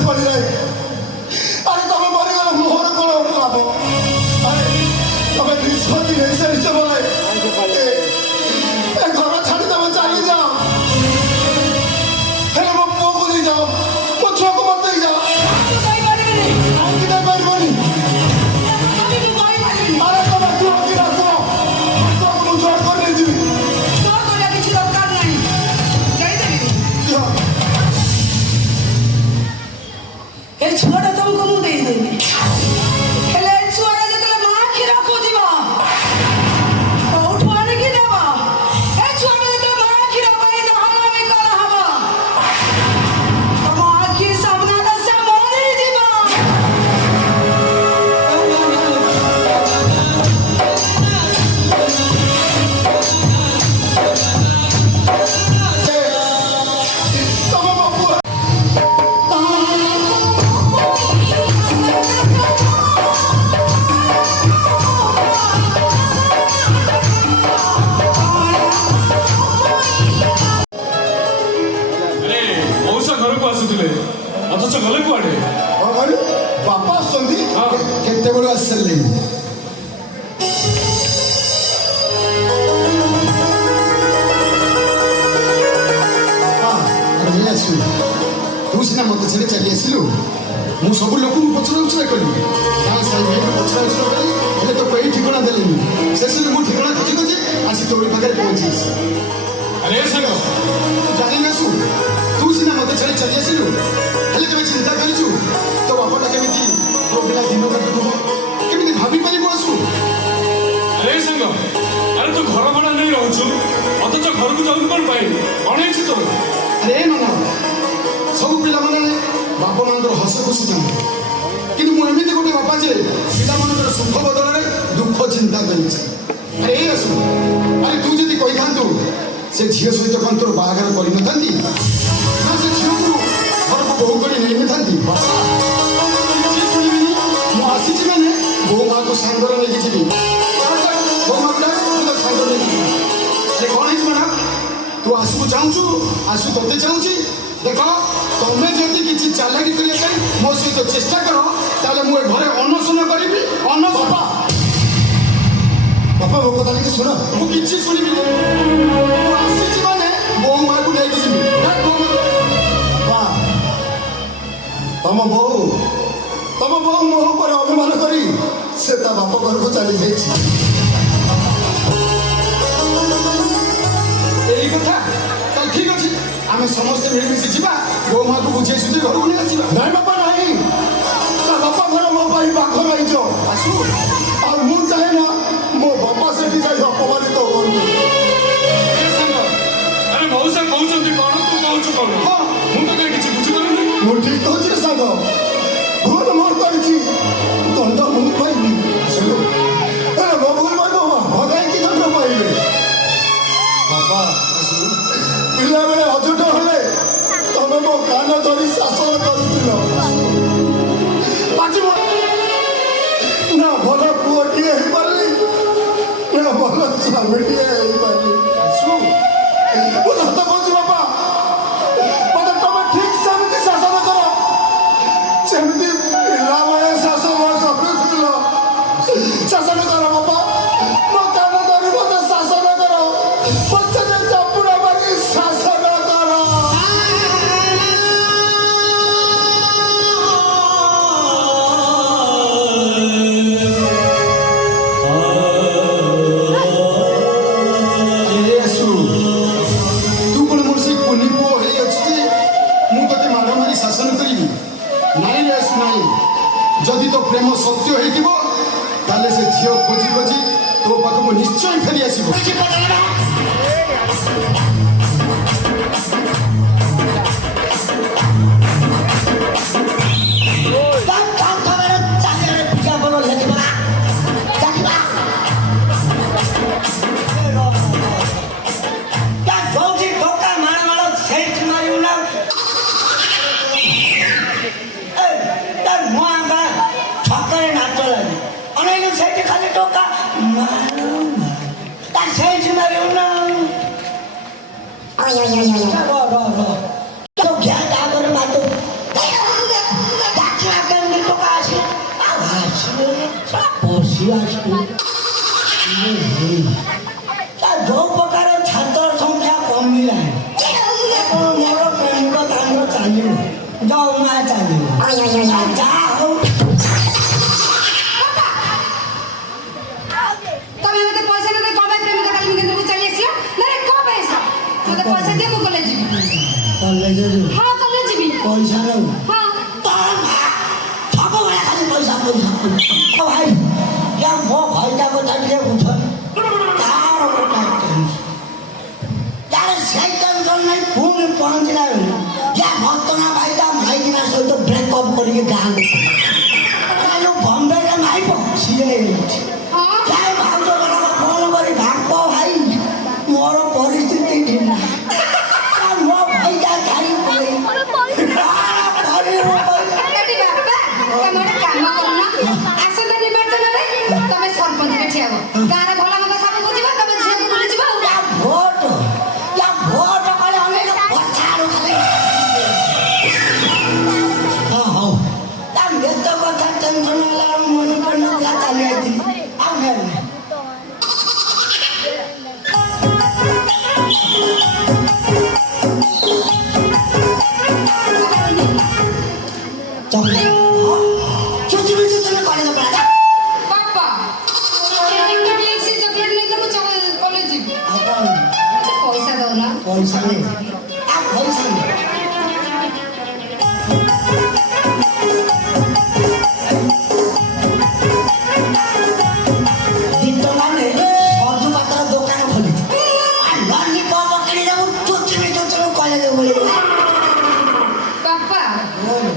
ପାରି ନାହିଁ ଆରେ ତମେ ମରିଗଲ ମୋହର କଣ ଲାଭ ଆରେ ତମେ ନିଷ୍ପତ୍ତି ନେଇସାରିଛ ବୋଲେ ଏ ଘର ଛାଡ଼ି ତମେ ଚାଲିଯାଅ ହେଲେ ମୋ ପୁଅକୁ ଦେଇଯାଅ ମୋ ଛୁଆକୁ ମତେ ଦେଇଯାଅ କହିପାରିବିନି କାହିଁକି ଦେଇପାରିବନି ମୁଁ କହିପାରିବିନି ଆରେ ତମେ କୁହ କି ନା କୁହ ମୁଁ ଜୋର କରି ନେଇଯିବି ତୋର କରିବା କିଛି ଦରକାର ନାହିଁ ଦେଇଦେବି ଦିଅ ଏ ଛୁଆଟା ତମକୁ ମୁଁ ଦେଇଦେବି ହେଲେ ଏ ଛୁଆଟା ଯେତେବେଳେ ମା କ୍ଷୀର ଖୋଜିବ କୋଉଠୁ ଆଣିକି ଦେବ ଏ ଛୁଆଟା ଯେତେବେଳେ ମା କ୍ଷୀର ପାଇଁ ଡହଳ ବିକଳ ହବ ତମ ଆଖି ସାମ୍ନାରେ ସେ ମରିଯିବ ତମେ ମୋ ପୁଅ ଆରେ ମଉସା ଘରକୁ ଆସୁଥିଲେ ଅଥଚ ଗଲେ କୁଆଡ଼େ? କଣ କହିଲୁ ବାପା ଆସୁଛନ୍ତି ହଁ। କେତେବେଳୁ ଆସି ସାରିଲେଣି ଆସୁ ତୁ ସିନା ମତେ ଛାଡ଼ି ଚାଲି ଆସିଲୁ ମୁଁ ସବୁ ଲୋକଙ୍କୁ ପଚରା ଉଚରା କଲି ଗାଁ ସାହି ଭାଇକୁ ପଚରା ଉଚରା କଲି ହେଲେ ତ କେହି ଠିକଣା ଦେଲେନି ଶେଷରେ ମୁଁ ଠିକଣା ଖୋଜି ଖୋଜି ଆସି ତୋରି ପାଖରେ ପହଞ୍ଚିଛି ଆରେ ସାଙ୍ଗ ଜାଣିଲୁ ଆସୁ ତୁ ସିନା ମତେ ଛାଡ଼ି ଚାଲି ଆସିଲୁ ହେଲେ କେବେ ଚିନ୍ତା କରିଛୁ ତୋ ବାପାଟା କେମିତି ତୋ ପିଲା ଦିନ କାଟୁଥିବ କେମିତି ଭାବିପାରିବୁ ଆସୁ ଆରେ ସାଙ୍ଗ ଆରେ ତୁ ଘର ଭଡ଼ା ନେଇ ରହୁଛୁ ଅଥଚ ଘରକୁ ଯାଉଛୁ କ'ଣ ପାଇଁ? କ'ଣ ହେଇଛି ତୋର? ଆରେ ନା ସବୁ ପିଲାମାନେ ବାପା ମାଙ୍କର ହସ ଖୁସି ଚାହାନ୍ତି କିନ୍ତୁ ମୁଁ ଏମିତି ଗୋଟେ ବାପା ଯେ ପିଲାମାନଙ୍କର ସୁଖ ବଦଳରେ ଦୁଃଖ ଚିନ୍ତା କରିଛି ଆରେ ଏଇ ଆସୁ ଆରେ ତୁ ଯଦି କହିଥାନ୍ତୁ ସେ ଝିଅ ସହିତ କ'ଣ ତୋର ବାହାଘର କରିନଥାନ୍ତି ନା ସେ ଝିଅକୁ ଘରକୁ ବୋହୂ କରି ନେଇନଥାନ୍ତି ବାପା କିଛି ଶୁଣିବିନି ମୁଁ ଆସିଛି ମାନେ ବୋହୂ ମାଆକୁ ସାଙ୍ଗରେ ନେଇକି ଯିବି ବୋହୂ ମାଆକୁ ସାଙ୍ଗରେ ନେଇକି ଯିବି ଆରେ କ'ଣ ହେଇଛି ମ୍ୟାଡ଼ାମ ତୁ ଆସୁକୁ ଚାହୁଁଛୁ ଆସୁ ତତେ ଚାହୁଁଛି ଦେଖ ତମେ ଯଦି କିଛି ଚାଲାକି କରିବା ପାଇଁ ମୋ ସହିତ ଚେଷ୍ଟା କର ତାହେଲେ ମୁଁ ଏ ଘରେ ଅନଶନ କରିବି ବାପା ବାପା ମୋ କଥା ଟିକେ ଶୁଣ ମୁଁ କିଛି ଶୁଣିବିନି ମୁଁ ଆସିଛି ମାନେ ବୋହୂ ମାଆକୁ ନେଇକି ଯିବି ବାପା ତମ ବୋହୂ ମୋ ଉପରେ ଅଭିମାନ କରି ସେ ତା ବାପ ଘରକୁ ଚାଲି ଯାଇଛି ଏଇ କଥା ତାହେଲେ ଠିକ ଅଛି ଆମେ ସମସ୍ତେ ମିଳିମିଶି ଯିବା ବୋଉ ମାଆକୁ ବୁଝେଇ ସୁଝି ଘରକୁ ନେଇ ଆସିବା ନାଇଁ ବାପା ନାହିଁ ତା ବାପା ଘର ମୋ ପାଇଁ ପାଖ ରହିଛ ଆସୁ ଆଉ ମୁଁ ଚାହେଁ ନା ମୋ ବାପା ସେଠି ଯାଇ ଅପମାନିତ ହୁଅନ୍ତୁ ଆରେ ସାଙ୍ଗ ଆରେ ମଉସା କହୁଛନ୍ତି କ'ଣ ତୁ କହୁଛୁ କ'ଣ? ହଁ ମୁଁ ତ କାହିଁ କିଛି ବୁଝିପାରୁନି। ମୁଁ ଠିକ କହୁଛି ରେ ସାଙ୍ଗ ଭୁଲ ମୋର କରିଛି ଦଣ୍ଡ ମୁଁ ପାଇବି ଆସିଲୁ ମୋ ଭୁଲ ପାଇବ ମୋ କାହିଁକି ଦଣ୍ଡ ପାଇବେ ବାପା ଆସିଲୁ ପିଲାବେଳେ ଅଝଟ ହେଲେ ତମେ ମୋ କାନ ଧରି ଶାସନ କରୁଥିଲ ଆଜି ନା ଭଲ ପୁଅଟିଏ ହେଇପାରିଲି ନା ଭଲ ସ୍ୱାମୀଟିଏ ହେଇପାରିଲି ଆସୁ ମୁଁ ସତ କହୁଛି ବାପା ମତେ ତମେ ଠିକ ସେମିତି ଶାସନ କର ସେମିତି ପିଲାବେଳେ ଶାସନ କରୁଥିଲ ଶାସନ କର ବାପା ମୋ କାନ ଧରି ମତେ ଶାସନ କର ପଛରେ ଚାପୁଡ଼ା ମାରି ଶାସନ କର ଆସୁ ତୁ କ'ଣ ମୋର ସେଇ କୁନି ପୁଅ ହେଇଅଛୁ ଯେ ମୁଁ ତୋତେ ମାଡ଼ ମାରି ଶାସନ କରିବି ନାଇଁ ରେ ଆସୁ ନାଇଁ ଯଦି ତୋ ପ୍ରେମ ସତ୍ୟ ହେଇଥିବ ତାହେଲେ ସେ ଝିଅ ଖୋଜି ଖୋଜି ତୋ ପାଖକୁ ନିଶ୍ଚୟ ଫେରି ଆସିବ ହଉ ମା ଚାଲିବ ଯାହା ହଉ ତମେ ମତେ ପଇସା ନଦେଇ କଣ ପାଇଁ ପ୍ରେମିକା ତାଲିମ କେନ୍ଦ୍ରକୁ ଚାଲି ଆସିଲ? ନାରେ କଣ ପାଇଁ ଆସିଲ? ମତେ ପଇସା ଦିଅ, ମୁଁ କଲେଜ ଯିବି। କଲେଜରୁ ହଁ କଲେଜ ଯିବି। ପଇସା ନଉ ହଁ ସବୁବେଳେ ଖାଲି ପଇସା ପଇସା ପଇସା ଭାଇ या ମୋ ଭାଇଟା କଥା ଟିକେ ବୁଝ ତାର ଗୋଟେ ଟେନସନ୍ यार ସେଇ ଟେନସନ୍ ନାହିଁ ପୁଣି ପହଞ୍ଚିଲା ବେଳେ या ଭକ୍ତନା ଭାଇଟା ମାଇକିନା ସହିତ ବ୍ରେକଅପ୍ କରିକି ଗାଁକୁ ବମ୍ବେରେ ମାଇବ ସିଏ ହେଇଛି ଯାଏ ଭାଉଜ ଜଣକ ଫୋନ୍ କରି ଭାଗ ଭାଇ ମୋର ପରିସ୍ଥିତି ଢିଲା ମୋ ଭାଇଟା ଛାଡ଼ି ପଳେଇ ଏଠି ବାପା, ତମେ ଗୋଟେ କାମ କରୁନ। ଆସନ୍ତା ନିର୍ବାଚନରେ ତମେ ସରପଞ୍ଚରେ ଠିଆ ହବ। ଗାଁରେ ଭଲ ମନ୍ଦ ସବୁ ବୁଝିବ, ତମେ ଝିଅକୁ ବୁଲିଯିବ ଆଉ। ଭୋଟ କଲେ ଅନେକ ପଛାଡୁ ଖାଲି ହଁ ହଉ ତା ଏତେ କଥା ଟେନସନ୍ ହେଲା ମନେ ପଡ଼ିନଥିଲା ଚାଲି ଯାଇଥିଲି ଆଉ ନାହିଁ ବାପା, ସେ ଚକଲେଟ ନେଇକି ମୁଁ କଲେଜ ଯିବି। ମତେ ପଇସା ଦଉନ। ପଇସା ନେଇ ପଇସା ନେଇ ମାନେ ସଜୁ ପାତ୍ର ଦୋକାନ ଖୋଲିଛି ଲଲିପପ କିଣିଦେବୁ ଚୁଚୁମି କଲେଜ ଭଳି ବାପା,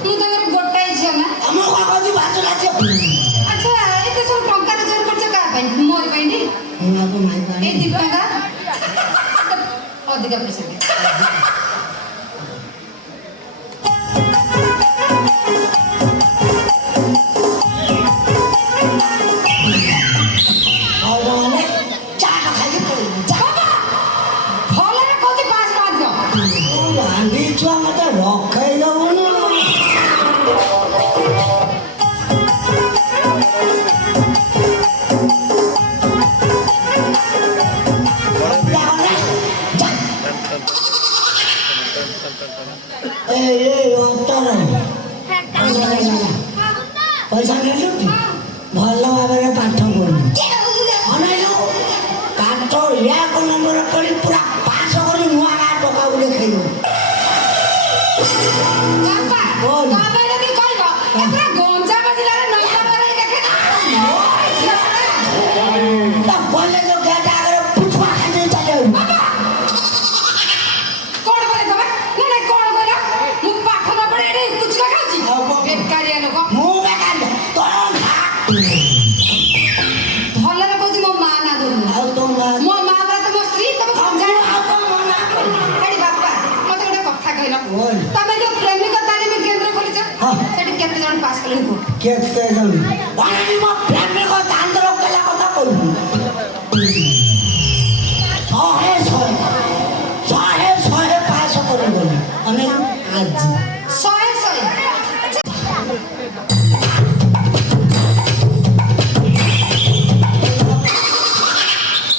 ମୁଁ ତାଙ୍କର ଗୋଟାଏ ଝିଅ ନା। ମୁଁ କଣ କହୁଛି ବାଟ ଲାଗିବ ଆଚ୍ଛା, ଏତେ ସବୁ ଟଙ୍କା ରୋଜଗାର କରୁଛ କାହା ପାଇଁ? ମୋର ପାଇଁ ନି। ଏଇ 2 ଟଙ୍କା ଅଧିକା ପଇସା ଦିଅ। ଚାଟ ଖାଇକି ପଳେଇବୁ ଭଲରେ କହୁଛି 5 ଟଙ୍କା ଦିଅ। ରାଣ୍ଡି ଛୁଆ ମତେ ରଖେଇ ଦବୁନି ପଇସା ନେଲୁ ଭଲ ଭାବରେ ପାଠ ପଢିବୁ ଅନେଇଲୁ ପାଠ ଏକ ନମ୍ବର କରି ପୁରା ପାସ କରି ନୂଆ ଗାଁ ଟୋକାକୁ ଦେଖେଇବୁ ବାପା, ତମେ ଯଦି କହିବ ଏ ପୁରା ଗଞ୍ଜାମ ଜିଲ୍ଲାରେ ନୟାଗଡ଼ରେ ଦେଖେଇଦବ। କଲେଜ ଗେଟ୍ ଆଗରେ ପୁଛୁଆ ଖାଇ ଚାଲିବୁ କଣ କହିଲ ତମେ? ନା କଣ କହିଲ? ମୁଁ ପାଠ ନ ପଢି ଏଠି କୁଚକା ଖାଉଛି? ବେକାରିଆ ଲୋକ। ମୁଁ ବେକାର ତୋର ଭଲରେ କହୁଛି ମୋ ମା ନା ଧରୁନି। ଆଉ ତୋ ମା ମୋ ମା ପରା ତ ମୋ ସ୍ତ୍ରୀ, ତମେ କଣ ଜାଣ? ଆଉ କଣ ମନା କଲୁ? ଏଠି ବାପା, ମତେ ଗୋଟେ କଥା କହିଲ। ବୋଲ। ତମେ ଯୋଉ ପ୍ରେମିକ ତାଲିମ କେନ୍ଦ୍ର ଖୋଲିଛ, ହଁ। ସେଠି କେତେ ଜଣ ପାସ୍ କଲେଣି କୁହ? କେତେ ଜଣ ଅନେଇ ମୋ ପ୍ରେମିକ ଦାଣ୍ଡର କେଲା କଥା କହିବୁ ଶହେ ପାସ କରିଗଲି ଅନେଇ ଆଜି 100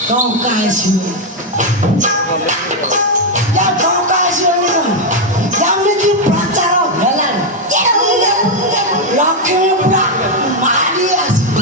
ଟଙ୍କା ଆସିବ ଟଙ୍କା ଆସିବନି କଣ ଯେମିତି ପ୍ରଚାର ହେଲାଣି ଲକ୍ଷ୍ମୀ ପୁରା ମାରି ଆସିବ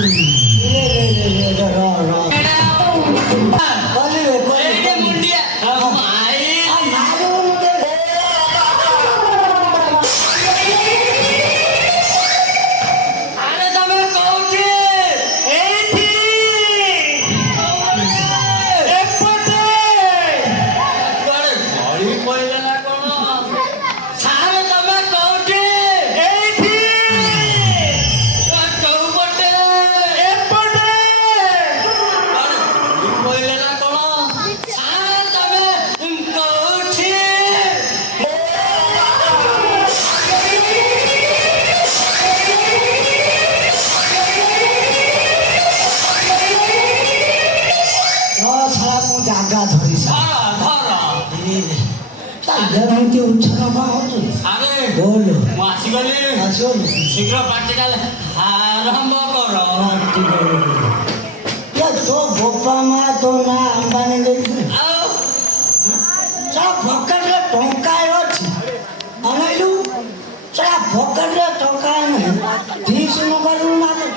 ଜାଗା ଧରି ଏମିତି ଉଚ୍ଛନ କଣ ହଉଛୁ ଆରେ ବୋଲ ମୁଁ ଆସିଗଲି ଆସିବନି ଶୀଘ୍ର ପ୍ରାକ୍ଟିକାଲ ଆରମ୍ଭ କର ତୋ ବୋପା ମା ତୋ ନା ଆମ୍ବାନୀ ଦେଇଛି ଆଉ ପକେଟରେ ଟଙ୍କା ଅଛି ଅନେଇଲୁ ସେଟା ପକେଟରେ ଟଙ୍କା ନାହିଁ ଫିସ୍ ମୋବାଇଲରୁ ମାଗେ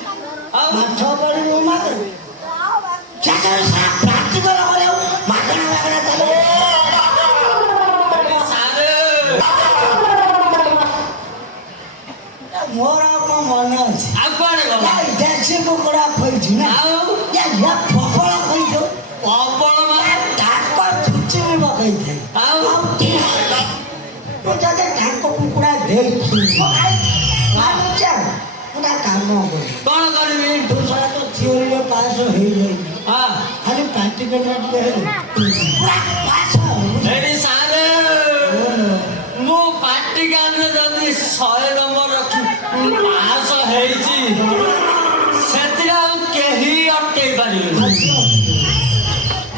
ମାଛ ପଡ଼ିରୁ ମାଗେ ଚାକର ସାରା ପ୍ରାକ୍ଟିକାଲ କରିବାକୁ ମାଗଣା ମାଗଣା ଦେଲେ ମୋର ଆଉ କ'ଣ ମନେ ଅଛି ଆଉ କୁଆଡେ ଗଲା ଦେଶୀ କୁକୁଡ଼ା ଖୋଇଛି ନା ଆଉ ପ୍ରବଳ ଖୋଇଛ ପ୍ରବଳ ମାନେ ତାଙ୍କ ଛୁଚି ବି ପକେଇଥାଏ ଆଉ ଯଦି ତାଙ୍କ କୁକୁଡ଼ା ଦେଇଛି ପୁରା କାମ କରେ କଣ କରିବି ତୁ ସାରା ତ ଥିଓରିରେ ପାସ୍ ହେଇଯାଇଛି ହଁ ଖାଲି ପ୍ରାକ୍ଟିକାଲରେ ଟିକେ ହେଲେ ପୁରା ପାସ୍ ଏଠି ସାରେ ମୁଁ ପ୍ରାକ୍ଟିକାଲରେ ଯଦି 100 ନମ୍ବର ରଖି ପାସ ହେଇଛି ସେଥିରେ ଆଉ କେହି ଅଟକେଇ ପାରିବେନି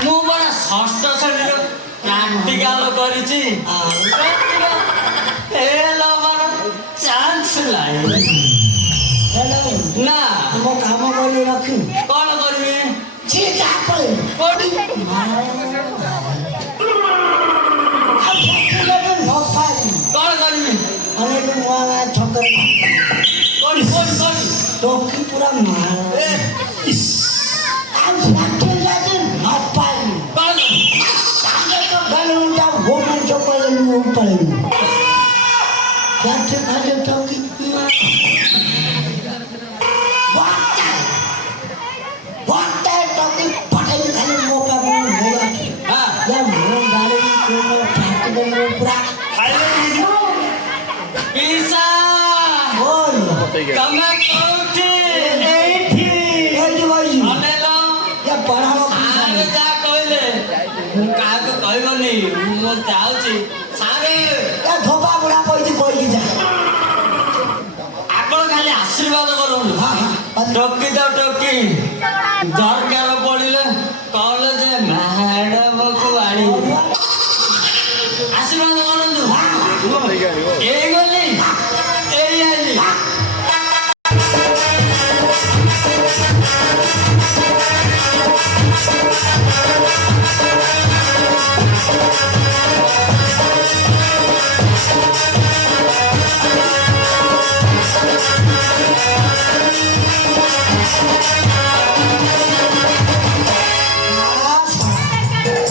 ମୁଁ ପରା 6ଠ ଶ୍ରେଣୀର ପ୍ରାକ୍ଟିକାଲ କରିଛି ସେଥିରେ ଫେଲ ହବାର ଚାନ୍ସ ନାହିଁ ନା ମୋ କାମ କରି ରଖିବୁ କଣ କରିବି ସିଏ ଯାହା ପଳେଇବ କୋଉଠି ଆଉ ପ୍ରାକ୍ଟିକାଲରେ ନ ପାଇଲି କଣ କରିବି ଅନେକ ନୂଆ ଗାଁ ଛକରେ କୋଉଠି କୋଉଠି କୋଉଠି ଟୋକି ପୁରା ମାଳ ଏ, ଇସ୍, ଆଉ ପ୍ରାକ୍ଟିକାଲରେ ନ ପାଇଲି କଣ କରିବି ତାଙ୍କେ ତ ବେଲୁନଟା ଭୁବନେଶ୍ୱର ପଳେଇଲି ମୁଁ ପଳେଇଲି ପ୍ରାକ୍ଟିକାଲରେ ଟୋକି ଗୋଟେ ଟୋକି ପଠେଇଲି ଖାଲି ମୋ ପାଖକୁ ନେଇ ଆସି ହଁ ମୁଁ ଗାଡ଼ି ପ୍ରାକ୍ଟିକାଲରେ ପୁରା ପିସା ବୋଲ ତମେ କୋଉଠି ଏଇଠି ବଇଛି ଅନେଲ ପଢ଼ାର ସାରେ ଯାହା କହିଲେ ମୁଁ କାହାକୁ କହିବନି ମୁଁ ଯାଉଛି ସାରେ ଧୋବା ବୁଢ଼ା ବଇଛି କହିକି ଯା ଆପଣ ଖାଲି ଆଶୀର୍ବାଦ କରନ୍ତୁ ଟୋକି ତ ଟୋକି ଦରକାର ପଡ଼ିଲେ କଲେଜ ମ୍ୟାଡମକୁ ଆଣିବୁ ଆଶୀର୍ବାଦ କରନ୍ତୁ ଏଇ ଗଲି ଏଇ ଆଇଲି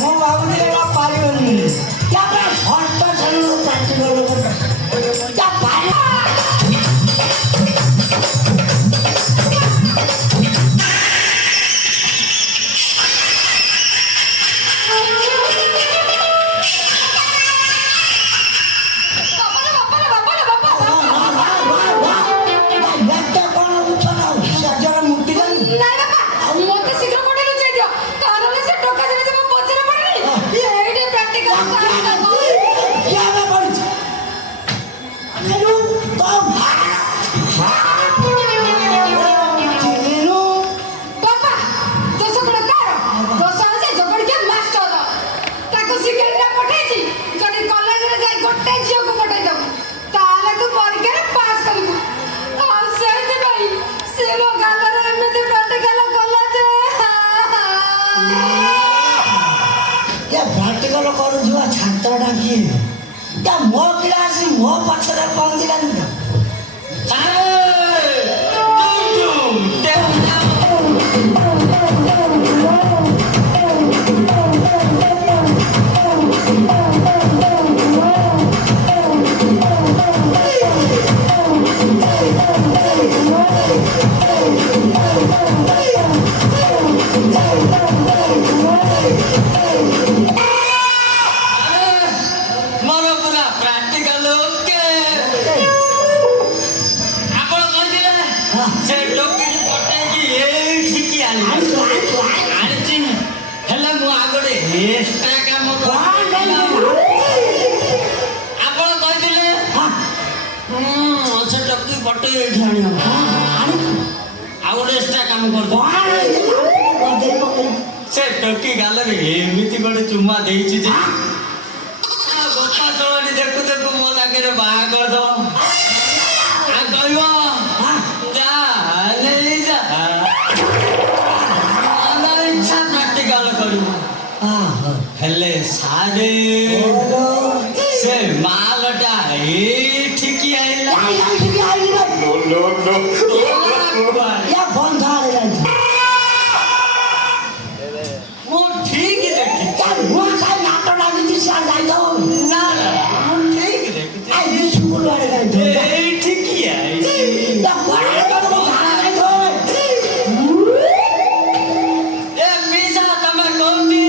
ମୁଁ ଭାବୁଥିଲି ଏଇଟା ପାରିବନି ଷଷ୍ଠ ଶ୍ରେଣୀରୁ ପ୍ରାକ୍ଟିକାଲ ପାରି ଏତେ କ'ଣ ଉଛ ନା ସଜର ମୁଟିଗଲି ନାଇଁ ବାପା ମୋତେ ଶୀଘ୍ର କୋଉଠି ଲୁଚେଇ ଦିଅ କାରଣ ସେ ଟୋକା ଯେମିତି ମୋ ପଛରେ ପଡ଼ିନି ଏଇଠି ପ୍ରାକ୍ଟିକାଲ କିଏ ଏବେ ପଡ଼ିଛି ଚିନୁ ତ ଚିନୁ ବାପା ଦୋଷ କ'ଣ କାହାର ଦୋଷ ଅଛି ଜଗଡ଼ିକେ ମାଷ୍ଟର ତାକୁ ଶିଖେଇକିନା ପଠେଇଛି ଯଦି କଲେଜରେ ଯାଇ ଗୋଟେ ଝିଅକୁ ପଠେଇ ଦେବୁ ତାହେଲେ ତୁ ପରୀକ୍ଷାରେ ପାସ୍ କରିବୁ ଆଉ ସେଇଥିପାଇଁ ସେ ମୋ ଗାଲରେ ଏମିତି ପ୍ରାକ୍ଟିକାଲ କଲା ଯେ ଏ ପ୍ରାକ୍ଟିକାଲ କରୁଥିବା ଛାତ୍ରଟା କିଏ ମୋ କ୍ଲାସ୍ ମୋ ପଛରେ ପହଞ୍ଚିଲାନି ତ ସାରେ ମୋର ପୁରା ପ୍ରାକ୍ଟିକାଲ ଓକେ ଆପଣ କହିଥିଲେ ସେ ଟୋକିକି ପଠେଇକି ଏଇଠିକି ଆଣିଛି ହେଲେ ମୁଁ ଆଉ ଗୋଟେ ଏକ୍ସଟ୍ରା କାମ କରିଥିଲି ଆପଣ କହିଥିଲେ ସେ ଟୋକି ପଠେଇ ଏଇଠି ଆଣିବ ଆଉ ଗୋଟେ ଏକ୍ସଟ୍ରା କାମ କରିଦେବ ସେ ଟୋକି ଗାଲରେ ଏମିତି ଗୋଟେ ଚୁମା ଦେଇଛି ଯେ ଗୋପା ଚଳଣି ଦେଖୁ ଦେଖୁ ମୋ ଆଗରେ ବାହା କରିଦବ ଆଉ କହିବ ଯା ନେଇ ଯା ମନ ଇଚ୍ଛା ପ୍ରାକ୍ଟିକାଲ କରିବୁ ହେଲେ ସାରେ ସେ ମାଲଟା ଏଇଠିକି ଆଇଲା या बंद आड़े जाइए ମୁଁ ଠିକ ଦେଖିଛି क्या हुआ काय नाटक डाली थी साल जाई तो ନା ନା ମୁଁ ଠିକ ଦେଖିଛି आई भी स्कूल वाले जाई तो ଏଇଠି କିଏ ଆଇଛି? या बड़े तो खाना जाई तो ଏ ମିଶା ତମେ କୋଉଠି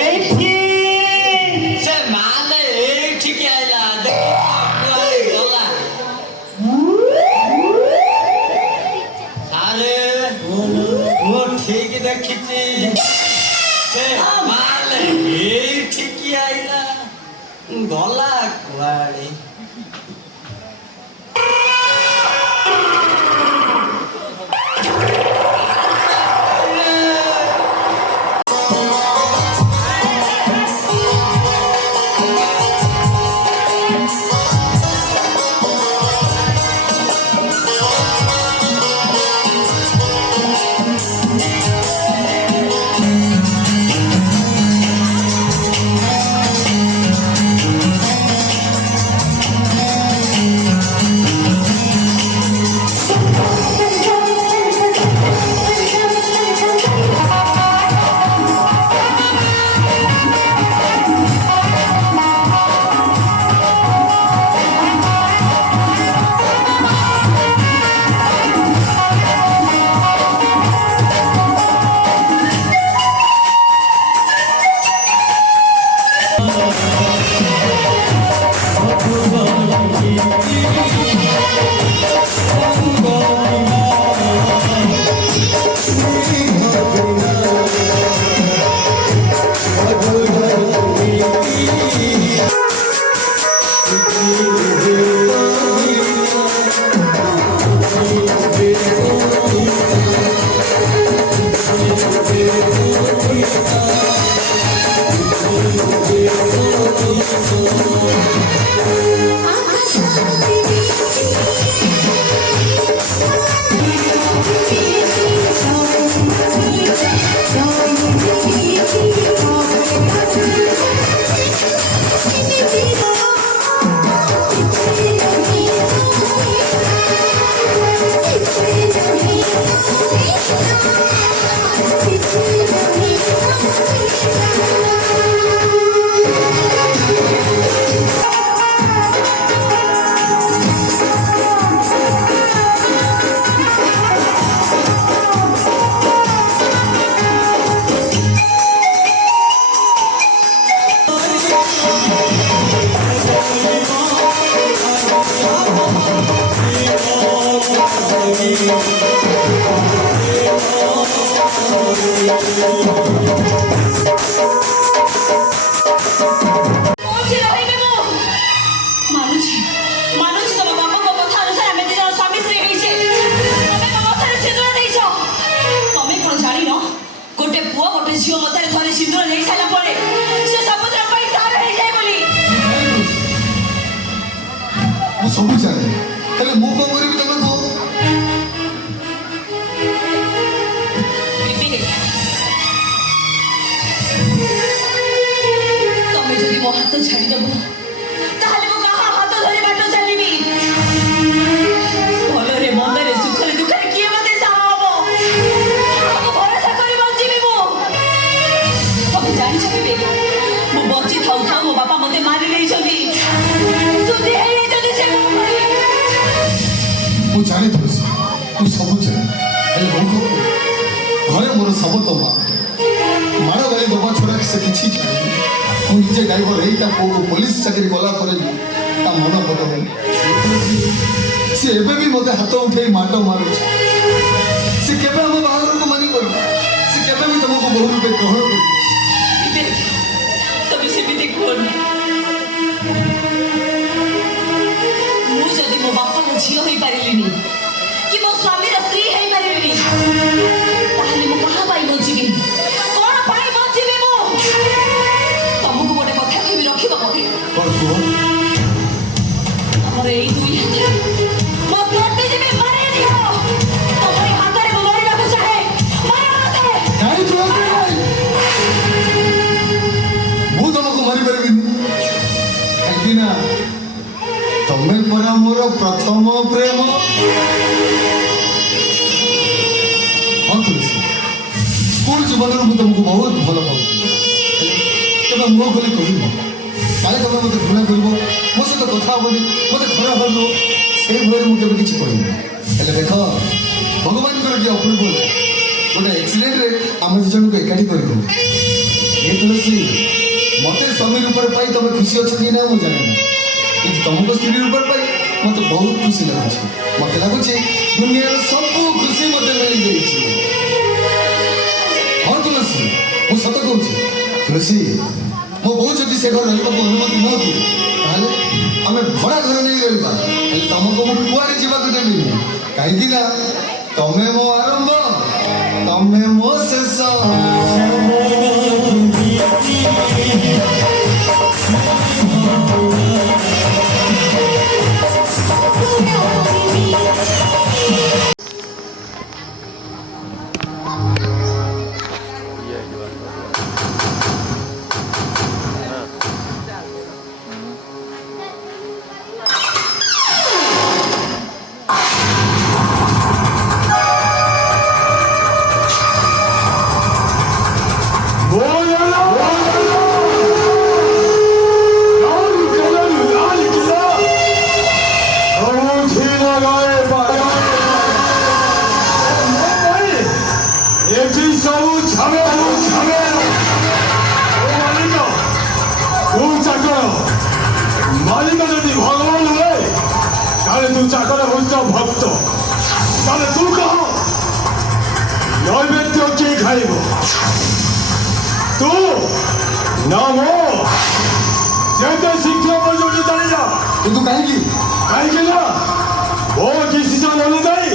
ଏଇଠି ସେ ମାଲେ ଏଇଠିକି ଆଇଲା ଦେଖ କୁଆଡେ ଗଲା ସାରେ ମୁଁ ଠିକ ଦେଖିଛି ସେ ମାଲେ ଏଇଠିକି ଆଇଲା ଗଲା କୁଆଡେ କହୁଛି ରହିବେ ମୁଁ ମାନୁଛି ମାନୁଛି ତମ ବାପାଙ୍କ କଥା ଅନୁସାରେ ଆମେ ଦି ଜଣ ସ୍ୱାମୀ ସ୍ତ୍ରୀ ହେଇଛେ ତମେ ମୋ ମଥାରେ ସିନ୍ଦୁର ଦେଇଛ ତମେ କଣ ଜାଣିନ ଗୋଟେ ପୁଅ ଗୋଟେ ଝିଅ ମଥାରେ ଥରେ ସିନ୍ଦୁର ଦେଇ ସାରିଲା ପରେ ସେ ସବୁଦିନ ପାଇଁ ତାର ହେଇଯାଏ ବୋଲି ମୁଁ ସବୁ ଜାଣେ ହେଲେ ମୁଁ କଣ କରିବି ତମେ କୁହ ତମେ ଯଦି ମୋ ହାତ ଛାଡ଼ିଦେବ ତାହେଲେ ମୁଁ କାହା ହାତ ଧରି ବାଟ ଚାଲିବି ଭଲରେ ମନ୍ଦରେ ସୁଖରେ ଦୁଃଖରେ କିଏ ମତେ ସାହା ହବ କାହାକୁ ଭରସା କରି ବଞ୍ଚିବି ମୁଁ ତମେ ଜାଣିଛ କେବେ ମୁଁ ବଞ୍ଚି ଥାଉ ଥାଉ ମୋ ବାପା ମତେ ମାରି ଦେଇଛନ୍ତି ସୁଧି ହେଇଯାଇଛନ୍ତି ସେ ମୋ ପାଇଁ ମୁଁ ଜାଣେ ତୁଳସୀ ମୁଁ ସବୁ ଜାଣେ ହେଲେ ମୁଁ କଣ କରିବି? ଘରେ ମୋର ସମସ୍ତ ମା ମାଡ଼ ଗାଳି ଦେବା ଛଡ଼ା ସେ କିଛି ଜାଣିନି ମୁଁ ନିଜେ ଡ୍ରାଇଭର ହେଇ ତା ପୁଅକୁ ପୋଲିସ ଚାକିରି କଲା ପରେ ବି ତା ମନ ବଦଳୁନି ସେ ଏବେ ବି ମୋତେ ହାତ ଉଠେଇ ମାଡ଼ ମାରୁଛି ସେ କେବେ ଆମ ବାହାଘରକୁ ମାନିବନି ସେ କେବେ ବି ତମକୁ ବହୁ ରୂପେ ଗ୍ରହଣ କରିବ ତମେ ସେମିତି କୁହନି ମୁଁ ଯଦି ମୋ ବାପାର ଝିଅ ହେଇପାରିଲିନି କି ମୋ ସ୍ୱାମୀର ସ୍ତ୍ରୀ ହେଇପାରିଲିନି ତାହେଲେ ମୁଁ କାହା ପାଇଁ ବଞ୍ଚିବି କଣ ପାଇଁ ବଞ୍ଚିବି ମୁଁ ତମକୁ ଗୋଟେ କଥା କହିବି ରଖିବ ମୋତେ କଣ କୁହ ଆମର ଏଇ ଦୁଇ ହାତରେ ମୋ ପେଟି ଯିବି ମାରି ଦିଅ ତମ ଏଇ ହାତରେ ମୁଁ ମରିବାକୁ ଚାହେଁ ମାର ମୋତେ ଜାଣି ତୁଳସୀ ମୁଁ ତମକୁ ମାରିପାରିବିନି କାହିଁକି ନା ତମେ ପରା ମୋର ପ୍ରଥମ ପ୍ରେମ। ହଁ ତୁଳସୀ, ସ୍କୁଲ ଜୀବନରୁ ମୁଁ ତମକୁ ବହୁତ ଭଲ ପାଉଥିଲି। ତେବେ ମୁହଁ ଖୋଲି କହିବ, କାଳେ ତମେ ମୋତେ ଘୃଣା କରିବ, ମୋ ସହିତ କଥା ହବନି, ମୋତେ ଖରାପ ଭାବିବ, ସେଇ ଭୟରେ ମୁଁ କେବେ କିଛି କହିନି। ହେଲେ ଦେଖ, ଭଗବାନଙ୍କର କି ଅପୂର୍ବ, ଗୋଟେ ଆକ୍ସିଡେଣ୍ଟରେ ଆମେ ଦୁଇ ଜଣଙ୍କୁ ଏକାଠି କରିଦେଲେ। ଏ ତୁଳସୀ, ମୋତେ ସ୍ୱାମୀ ରୂପରେ ପାଇ ତମେ ଖୁସି ଅଛ କି ନା ମୁଁ ଜାଣିନି, କିନ୍ତୁ ତମକୁ ସ୍ତ୍ରୀ ରୂପରେ ପାଇ ମୋତେ ବହୁତ ଖୁସି ଲାଗୁଛି। ମୋତେ ଲାଗୁଛି ଦୁନିଆର ସବୁ ଖୁସି ମୋତେ ମିଳିଯାଇଛି। ହଁ ତୁଳସୀ, ମୁଁ ସତ କହୁଛି। ତୁଳସୀ, ମୋ ବୋଉ ଯଦି ସେ ଘର ରହିବାକୁ ଅନୁମତି ନ ଦିଏ, ତାହେଲେ ଆମେ ଭଡ଼ା ଘର ନେଇ ରହିବା। ହେଲେ ତମକୁ ମୁଁ କୁଆଡ଼େ ଯିବାକୁ ଦେବିନି, କାହିଁକି ନା ତମେ ମୋ ଆରମ୍ଭ, ତମେ ମୋ ଶେଷ। ମାଲିକ ଯଦି ଭଗବାନ ହୁଏ, ତାହେଲେ ତୁ ଚାକର ହଉଛ ଭକ୍ତ। ତାହେଲେ ତୁ କହ, ନୈବେଦ୍ୟ କିଏ ଖାଇବ, ତୁ ନା ମୁଁ? ଯେତେ ଶିକ୍ଷା ପର୍ଯ୍ୟନ୍ତ ଚାଲିଯା। କିନ୍ତୁ କାହିଁକି? କାହିଁକି ନା ମୋ ଡିସିସନ ଅନୁଯାୟୀ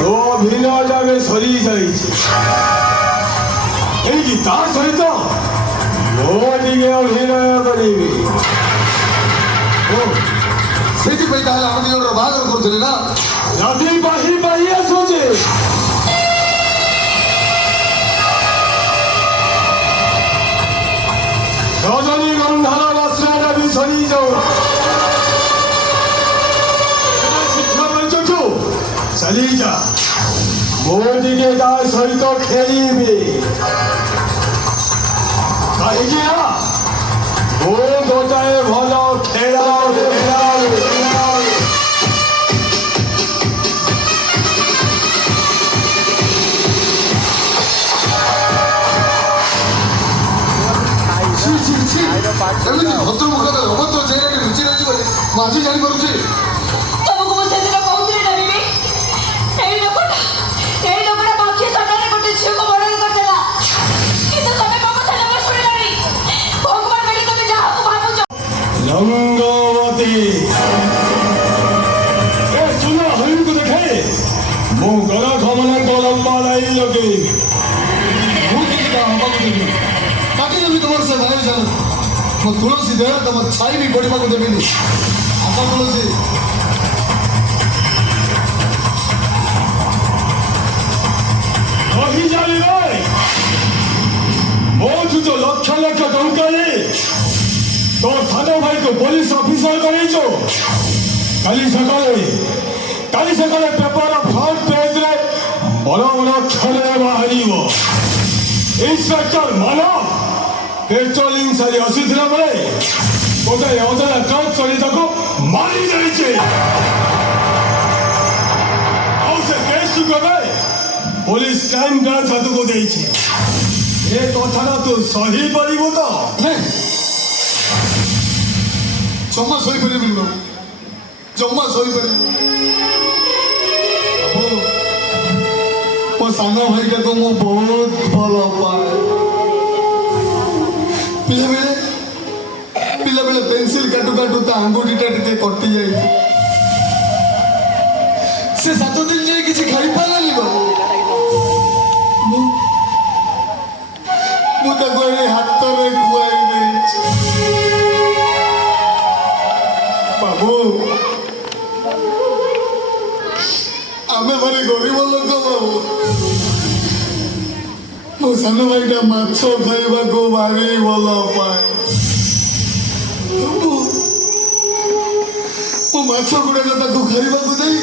ତୋ ଅଭିନୟଟା ଏବେ ସରିଯାଇଛି। ଏଣିକି ତା ସହିତ ମୁଁ ଟିକେ ଅଭିନୟ କରିବି। ସେଇଥିପାଇଁ ତାହେଲେ ଆମେ ଦୁଇ ଜଣର ବାହାଘର କରୁଥିଲେ ନା? ରାତି ବାହି ବାହି ଆସୁଛି। ରଜନୀଗନ୍ଧାର ବାସ୍ନାଟା ବି ସରିଯାଉ। ଶିକ୍ଷା ପାଇଛୁ, ଚାଲିଯା। ମୁଁ ଟିକେ ତା ସହିତ ଖେଳିବି। କାହିଁକି ନା ମୁଁ ଗୋଟାଏ ଭଲ ଖେଳାଳି। ଏମିତି ଭଦ୍ର ମୁଖରେ ଅଭଦ୍ର ଜାଗାରେ ଲୁଚି ରହିଛି ବୋଲି ମୁଁ ଆଜି ଜାଣିପାରୁଛି। ତମକୁ ମୁଁ ସେଦିନ କହୁଥିଲି ନା ବିବି, ଏଇ ଲୋକଟା ମୋ ଆଖି ସାମ୍ନାରେ ଗୋଟେ ଝିଅକୁ ମର୍ଡର କରିଦେଲା। କିନ୍ତୁ ତମେ ମୋ କଥା ଜମା ଶୁଣିଲନି। ଭଗବାନ ବୋଲି ତମେ ଯାହାକୁ ଭାବୁଛ। ରଙ୍ଗବତୀ, ଏ ସୁନ ହରିଣକୁ ଦେଖେ, ମୁଁ ଗଣକମାନଙ୍କ ଲମ୍ବା ଲାଇନ ଲଗେଇବି। ମୁଁ କିଛି ହବାକୁ ଦେବି, କାଟିଦେବି ତମର ସେ ଭାଇ ଜାଣ। ମୋ ତୁଳସୀ ଦେହରେ ତମ ଛାଇ ବି ପଡ଼ିବାକୁ ଦେବିନି। ଆସ ତୁଳସୀ। ରହିଯାଇ ମୋଠୁ ତ ଲକ୍ଷ ଲକ୍ଷ ଟଙ୍କାରେ ତୋ ସାନ ଭାଇକୁ ପୋଲିସ ଅଫିସର କରେଇଛ। କାଲି ସକାଳେ ପେପର ଫ୍ରଣ୍ଟ ପେଜରେ ବଡ଼ ବଡ଼ ଅକ୍ଷରରେ ବାହାରିବ, ଇନ୍ସପେକ୍ଟର ମାନବ ପେଟ୍ରୋଲିଂ ସାରି ଆସୁଥିଲା ବେଳେ ଗୋଟାଏ ଅଜଣା ଟ୍ରକ୍ ଚଢ଼ି ତାକୁ ମାରି ଯାଇଛି। ଆଉ ସେ କେସ୍କୁ କେବେ ପୋଲିସ କ୍ରାଇମ ବ୍ରାଞ୍ଚ ହାତକୁ ଦେଇଛି। ଏ କଥାଟା ତୁ ସହି ପାରିବୁ ତ? ଜମା ଶୋଇପାରିବିନି ବାବୁ, ଜମା ଶୋଇପାରିବି। ମୋ ସାନ ଭାଇଟାକୁ ମୁଁ ବହୁତ ଭଲ ପାଏ। ପିଲାବେଳେ ପେନ୍ସିଲ କାଟୁ କାଟୁ ତା ଆଙ୍ଗୁଠିଟା ଟିକେ କଟି ଯାଇଛି। ସେ 7 ଦିନ ଯାଏ କିଛି ଖାଇପାରିଲାନି ବାବୁ। ମୁଁ ତାକୁ ଏଇ ହାତରେ ଖୁଆଇ ଦେଇଛି। ବାବୁ, ଆମେ ଭାରି ଗରିବ ଲୋକ ବାବୁ। ମୋ ସାନ ଭାଇଟା ମାଛ ଖାଇବାକୁ ଭାରି ଭଲ ପାଏ। ମାଛ ଗୁଡ଼ାକ ତାକୁ ଖାଇବାକୁ ଦେଇ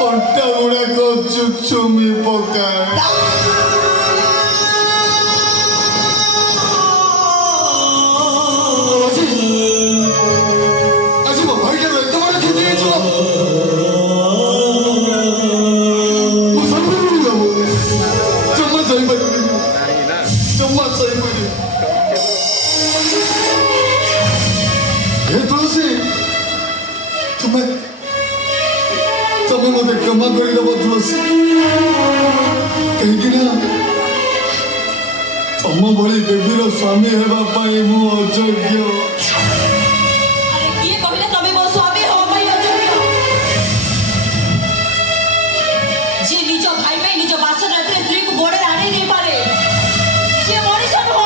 କଣ୍ଟା ଗୁଡ଼ାକ ଚୁଚୁମି ପକାଏ। ଆଜି ମୋ ଭାଇଟାର ଏତେ ବଡ଼ କ୍ଷତି ହେଇଯିବ ମୁଁ ସବୁବେଳେ ଜମା ସହିପାରିବିନି, ଜମା ସହିପାରିବି। हे तुलसी तुम्हें तुम्हें मत क्षमा कर तुलसी कहीं तुम भली देवीर स्वामी होगापाई मु अयोग्य। আরে কিয়ে কহিলে তুমি মো স্বামী হওয়া পাই অযোগ্য? যে নিজ ভাই পাই নিজ বাসনাতে স্ত্রীকে গোড়ে আনি নেই পারে সে মଣିষ নুহ,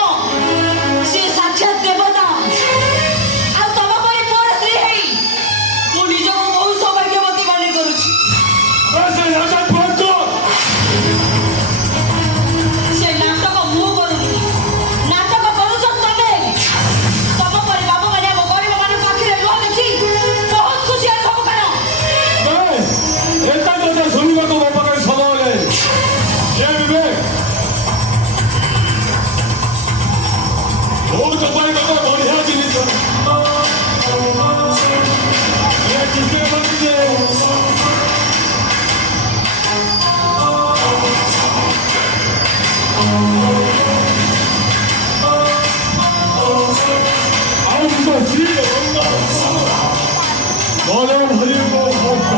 সে সাক্ষাৎ দেবতা। আর তম পরি মোর স্ত্রী হেই মু নিজকে বহু সৌভাগ্যবতী মনে করুছি। ସେ ରାଜା ଭକ୍ତ সে নাটক মু করুনি, নাটক করুছ তবে। তম পরি বাবু মানে ଆମ ଗରିବ ମାନଙ୍କ ପାଖରେ ଲୁହ ଦେଖି ବହୁତ ଖୁସି ଅନୁଭବ କର। ଏତା କଥା ଶୁଣିବାକୁ ମୋ ପାଖରେ ସମୟ ନାହିଁ। ଏ ବିବେକ ବହୁତ ପାଇଁ ଗୋଟେ ବଢିଆ ଜିନିଷ ଏ ଟିକେ ବସିଛେ ଆଉ ତ ଶ୍ରୀ ମନ ଭରିବ ଭକ୍ତ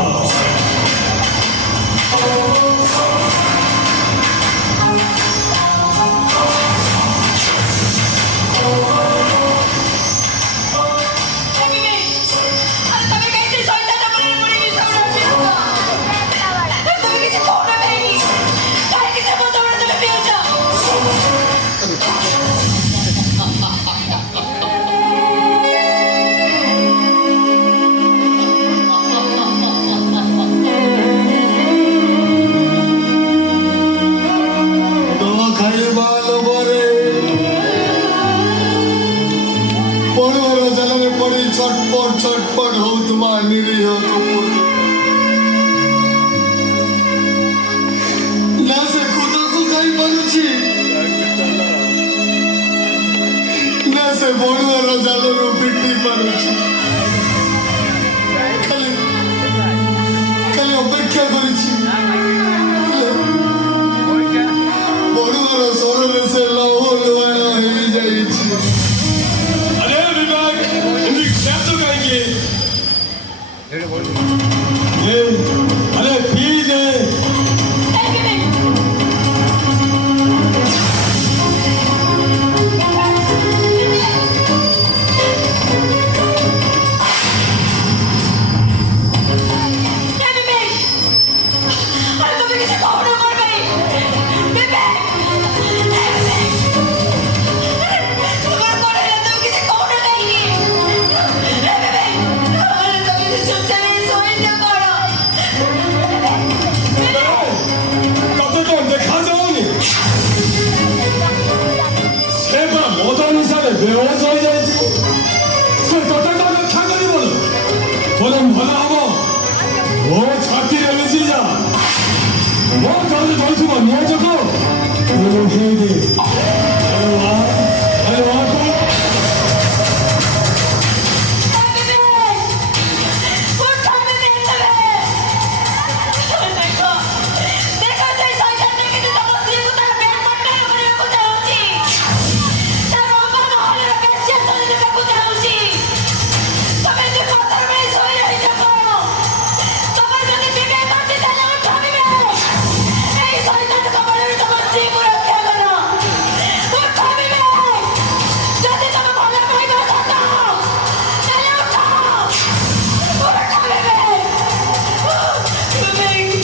ଖାଇବା ଲୋଭରେ ପଣୁର ଜାଲରେ ପଡ଼ି ଛଟପଟ ଛଟପଟ ହଉଥିବା ନିରୀହ କପୁର ନା ସେ ଖୁଦକୁ ଖାଇପାରୁଛି ନା ସେ ବଣୁଅର ଜାଲରୁ ପିଟି ପାରୁଛି। ଖାଲି ଖାଲି ଅପେକ୍ଷା କରିଛି ବଣୁଅର ସ୍ୱରରେ ସେ ଲୌହ ଲୁହାଣ ହେଇଯାଇଛି। अरे विवेक हिंदी शब्द कहेंगे ये अरे पी दे तब तो देखा जाओगे से बड़ा मजा निशाने बेहोश हो जाए से तोता का रक्षा करी बोले भला हम वो छाती रे मिसी जा वो कल जोइछु निया जको वो उठे दे अरे वाह तो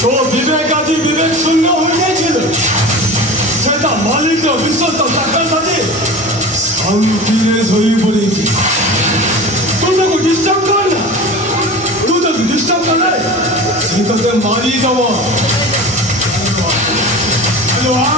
तो विवेक आदि विवेक शून्य हो जाए सेटा मालिक विश्वस्त चाकर साथी शांति रे सोई पड़ी तू तो डिस्टर्ब कर ना तू तो डिस्टर्ब कर रहा से तो ते मारी जाओ हेलो आ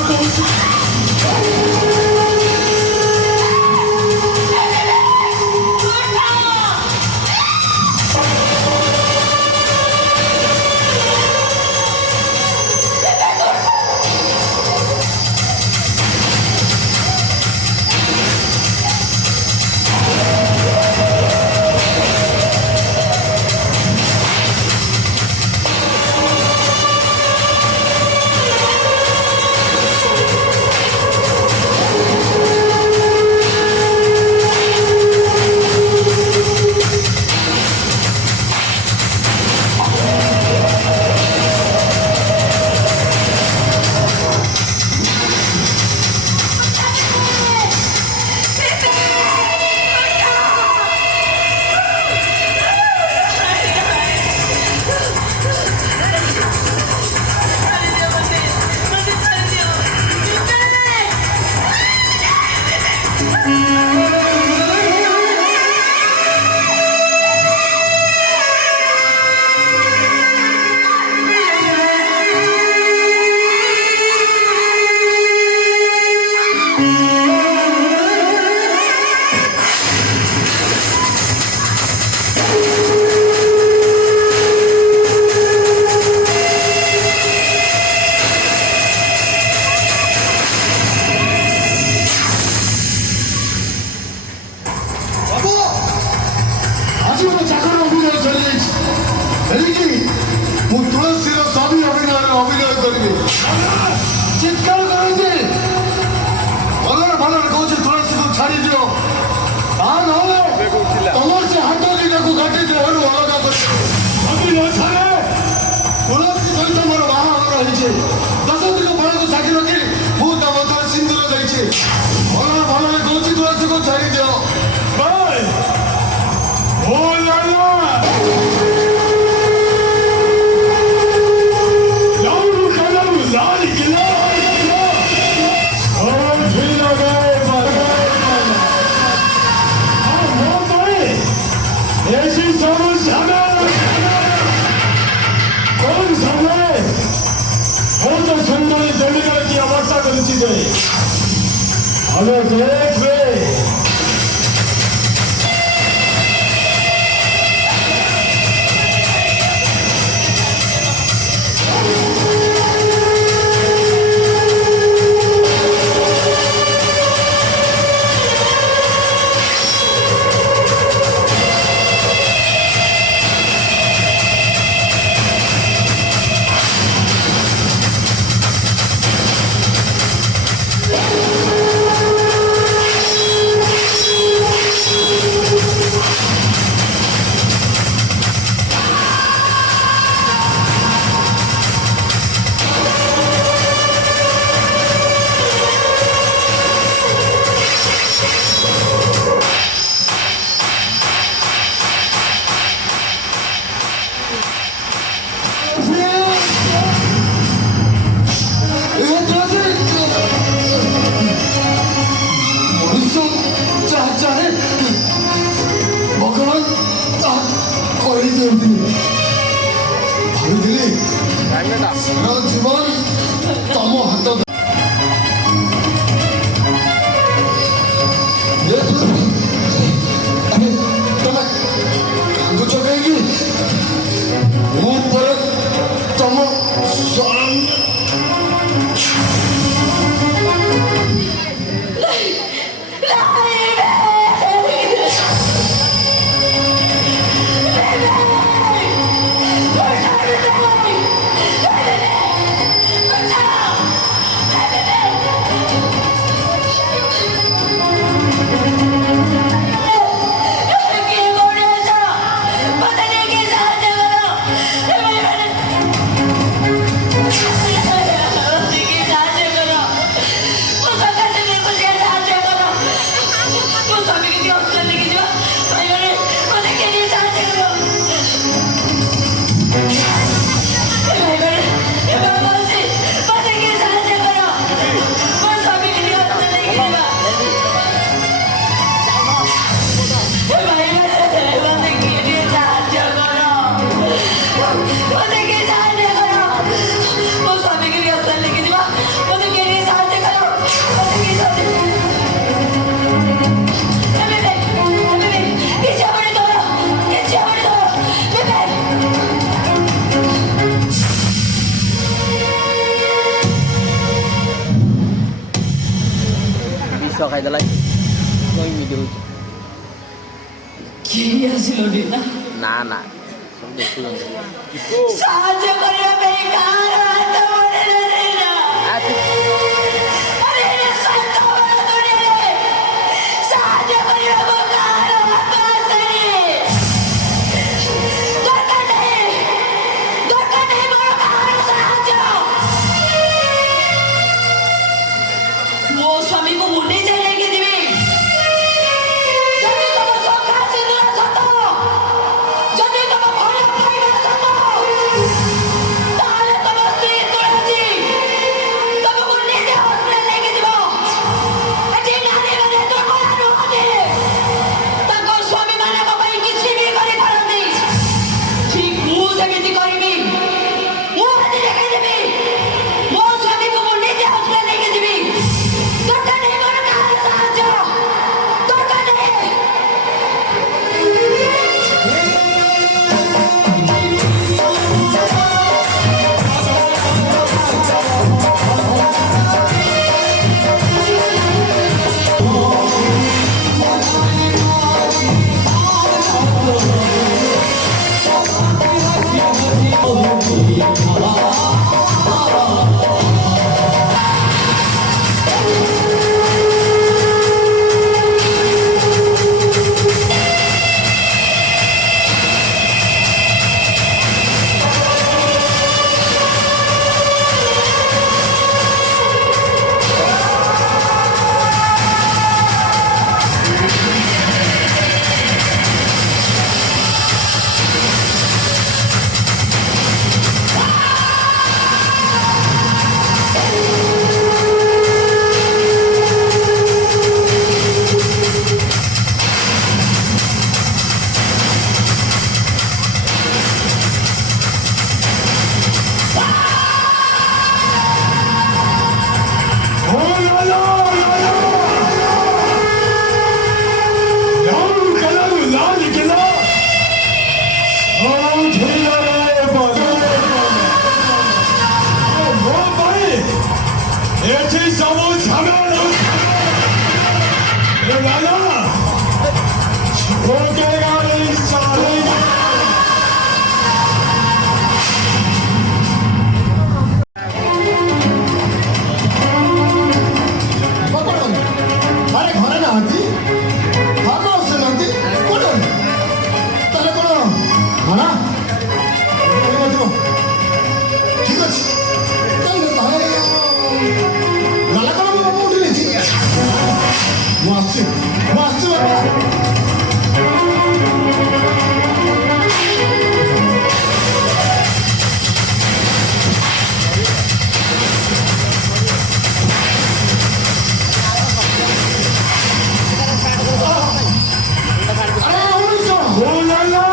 ଆଜି ମୋ ଚାକର ଅଭିନୟ ସରିଯାଇଛି ଏଣିକି ମୁଁ ତୁଳସୀର ସବି ଅଭିନୟରେ ଅଭିନୟ କରିବି ଚିତ୍କାର କରନ୍ତି ଭଲରେ କହୁଛି ତୁଳସୀକୁ ଛାଡ଼ିଦିଅ ତା ନହେଲେ ତମର ସେ ହାତ ଦିଟାକୁ କାଟି ଦେହରୁ ଅଲଗା କରିବ ତୁଳସୀ ସହିତ ମୋର ବାହାଘର ହେଇଛି 10 ଦିନ ବେଳକୁ ସାକ୍ଷୀ ରଖି ମୁଁ ତା ମଧ୍ୟରେ ସିନ୍ଦୁର ଦେଇଛି ଭଲରେ କହୁଛି ତୁଳସୀକୁ ଛାଡ଼ିଦିଅ की अवस्था कर हमें देख जीवन तम हाथ तम कांदुच कहीं तम ଖାଇଦେଲା ଏମିତି ହଉଛି କିଏ ଆସିଲନି ନା ନା ନା ସବୁ ଦେଖୁଛନ୍ତି ସାହାଯ୍ୟ କରିବା ପାଇଁ କାହାର ହାତ ବଢ଼େଇଲାନି ନା ଆରେ ସତ ବଡ଼ ଦୁନିଆରେ ସାହାଯ୍ୟ କରିବାକୁ କାହାର ହାତ ଆସେନି ଦରକାର ନାହିଁ ମୋର କାହାର ସାହାଯ୍ୟ ମୋ ସ୍ୱାମୀକୁ ମୁଁ ନିଜେ ନେଇକି ଯିବି ଯଦି ତମ ସଖା ସିନ୍ଦୁର ସତ ଯଦି ତମ ଭଲ ପାଇବା ସତ ତାହେଲେ ତମ ସ୍ତ୍ରୀ ତୁଳସୀ रोकेगा नहीं सालेगा। ପକଡ଼ନ୍ତୁ। ଆରେ ଘରେ ନାହାନ୍ତି, ଫାର୍ମ ହାଉସ୍ରେ ନାହାନ୍ତି, କୋଉଠି ଅଛନ୍ତି? ତାହେଲେ କ'ଣ ଭଡ଼ା ହେଇନଥିବ? ଠିକ୍ ଅଛି। ତାହେଲେ ଗଲା କ'ଣ ମୁଁ ଉଠି ନେଇଛି? ମୁଁ ଆସୁଛି ବାପା। ଆରେ ଉଣେଇଶ ओ लाला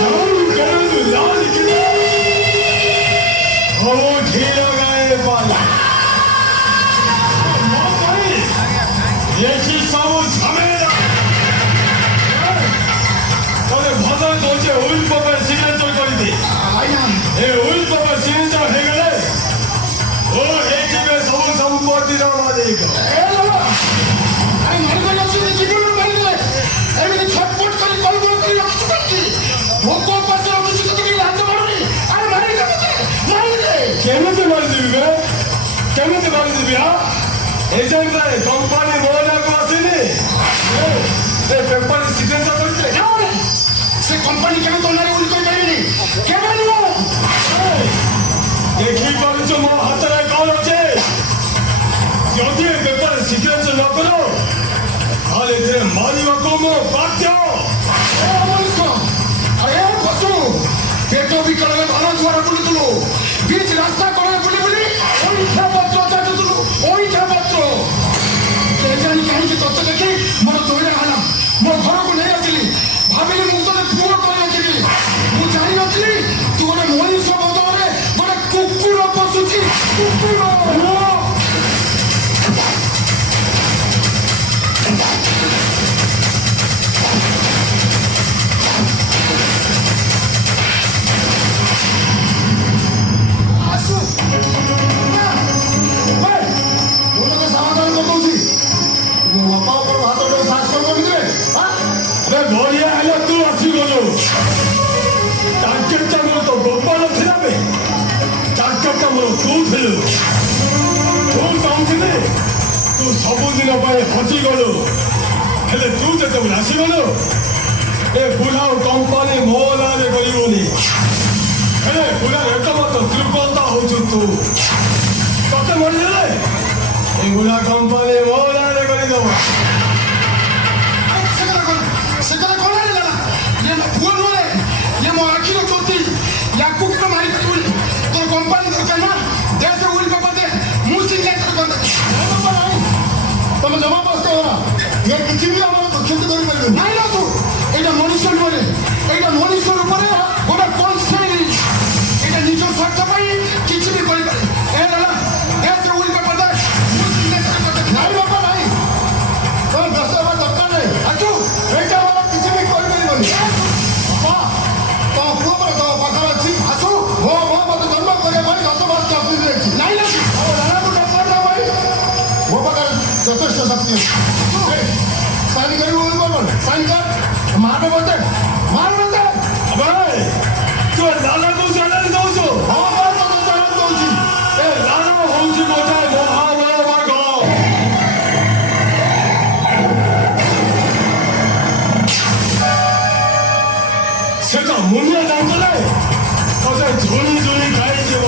हम कर लाल किला हम ढीला गए पाला ये की सब झमेला तोरे भदर दोचे उल पर सिग्नेचर कर दे ଆଜ୍ଞା ए उल पर सिग्नेचर हे गले ओ एके में सब संपत्ति दवा देगा ଆରେ ମରିଗଲେ ଅଛନ୍ତି ଜୀବନ ମାରିଦେଲେ ଏମିତି ଛଟପଟ କରି କଳଗୁଳ କରି ରଖିଛୁ କାହିଁକି? ଭୋକ ଉପାସ ରଖିଛୁ ତ ଟିକେ ଲାଜ ମାରୁନି। ଆରେ ମାରିଦେ ମାରିଦେ। କେମିତି ମାରିଦେବି ବେ କେମିତି ମାରିଦେବି ଏଜେଣ୍ଟ କମ୍ପାନୀ ମୋ ନାଁକୁ ଆସିନି ଏ ପେପର ସିଗ୍ନେଚର କରିଥିଲେ ଯାଉନି। ସେ କମ୍ପାନୀ କେବେ ତୋ ନାଁରେ ଉଲ୍ଲେଖ କରିପାରିବେନି। କେବେ ନୁହଁ। ଦେଖିପାରୁଛ ମୋ ହାତରେ କଣ ଅଛି ଯଦି ଏ ପେପର ସିଗ୍ନେଚର ନ କର ତାହେଲେ ଏଥିରେ ମାରିବାକୁ ମୁଁ ବାଧ୍ୟ। ଏ ମଣିଷ, ଆରେ ଏ ପଶୁ, ପେଟ ବିକଳରେ ଧାନ ଦୁଆର ବୁଲୁଥିଲୁ, ବିଚ ରାସ୍ତା କଡ଼ରେ ବୁଲି ବୁଲି ଅଇଁଠା ପତ୍ର ଚାଟୁଥିଲୁ, ଅଇଁଠା ପତ୍ର। କେଜାଣି କାହିଁକି ତତେ ଦେଖି ମୋର ଦୌଡ଼ା ହେଲା। ମୋ ଘରକୁ ନେଇ ଆସିଲି, ଭାବିଲି ମୁଁ ତତେ ପୁଅ କରିନଥିଲି। ମୁଁ ଜାଣିନଥିଲି ତୁ ଗୋଟେ ମଣିଷ ବଦଳରେ ଗୋଟେ କୁକୁର ପଶୁଛି। କୁକୁର ଆସୁ। ନା, ଭାଇ, ମୁଁ ତତେ ସାବଧାନ କରିଦଉଛି। ମୋ ବାପା ଉପରେ ହାତ ଉଠେଇ ସାହସ କରିବନି ଯେ, ଆଁ? ଆରେ ବଢିଆ ହେଲା ତୁ ଆସିଗଲୁ ଟାର୍ଗେଟଟା ମୋର ତ ଗୋପାଳ ଥିଲା ବେ ଟାର୍ଗେଟଟା ମୋର ତୁ ଥିଲୁ ତୁ ଚାହୁଁଥିଲି ତୁ ସବୁଦିନ ପାଇଁ ହଜିଗଲୁ ହେଲେ ତୁ ଯେତେବେଳେ ଆସିଗଲୁ ଏ ବୁଢ଼ା କମ୍ପାନୀ ମୋ ନାଁରେ କରିବୁନି ହେଲେ ବୁଢ଼ା ଏକମାତ୍ର ତ୍ରିପନ୍ଥା ହଉଛୁ ତୁ ତତେ ମରିଦେଲେ ଏ ବୁଢ଼ା କମ୍ପାନୀ ମୋ ନାଁରେ କରିଦେବ ସେ କଥା କଣ ହେଲା? ଇଏ ମୋ ପୁଅ ନୁହେଁ, ଇଏ ମୋ ଆଖିର ଜ୍ୟୋତି। ୟାକୁ କେବେ ମାରିପାରିବୁନି। ତୋର କମ୍ପାନୀ ଦରକାର ନା, ଦେଶ ଉଇଲ୍ ପେପର ଦେ, ମୁଁ ସିଗ୍ନେଚର କରିଦେବି। ତମେ ଜମା ବସ୍ତ ହେଲା, ଇଏ କିଛି ବି ଆମର କ୍ଷତି କରିପାରିବେନି। ନାଇଁ ନା ତୁ, ଏଇଟା ମଣିଷ ନୁହେଁ, ଏଇଟା ମଣିଷ ରୂପରେ ଗୋଟେ କନସେଣ୍ଟ। ଏଇଟା ନିଜ ସ୍ୱାର୍ଥ ପାଇଁ କିଛି ବି କରିପାରେ। ଏ ହେଲା, ଦେଶ ଉଇଲ୍ ପେପର ଦେ, ମୁଁ ସିଗ୍ନେଚର କରିଦେବି। ନାଇଁ ବାପା ନାଇଁ, ତମେ ବ୍ୟସ୍ତ ହେବା ଦରକାର ନାହିଁ। ଆସୁ, ଏଇଟା ଆମର କିଛି ବି କରିପାରିବନି। ବାପା, ତମ ପୁଅ ପରେ ତମ ପାଖରେ ଅଛି। ଆସୁ, ମୋ ମତେ ଜନ୍ମ କରିବା ପାଇଁ 10 ମାସ ଚାକିରି ଦେଇଛି। ନାଇଁ ନା ଆଉ ରାଣାକୁ ଡକ୍ଟର ନା ଭାଇ, ମୋ ପାଖରେ ଯଥେଷ୍ଟ ଶକ୍ତି ଅଛି। ସାଇନ୍ କରିବୁ ସାଇନ୍ କର, ମାର ମତେ ଭାଇ ତୁ ଲାଲାକୁ ଚ୍ୟାଲେଞ୍ଜ ଦଉଛୁ ହଁ ହଁ ତତେ ଚ୍ୟାଲେଞ୍ଜ ଦଉଛି। ଏ ଲାଲା ହଉଛି ଗୋଟେ ମହାବଳ ବାଘ ସେଟା ମୁନିଆ ଜାଣିଥିଲେ ତତେ ଝୁଣି ଝୁଣି ଖାଇଯିବ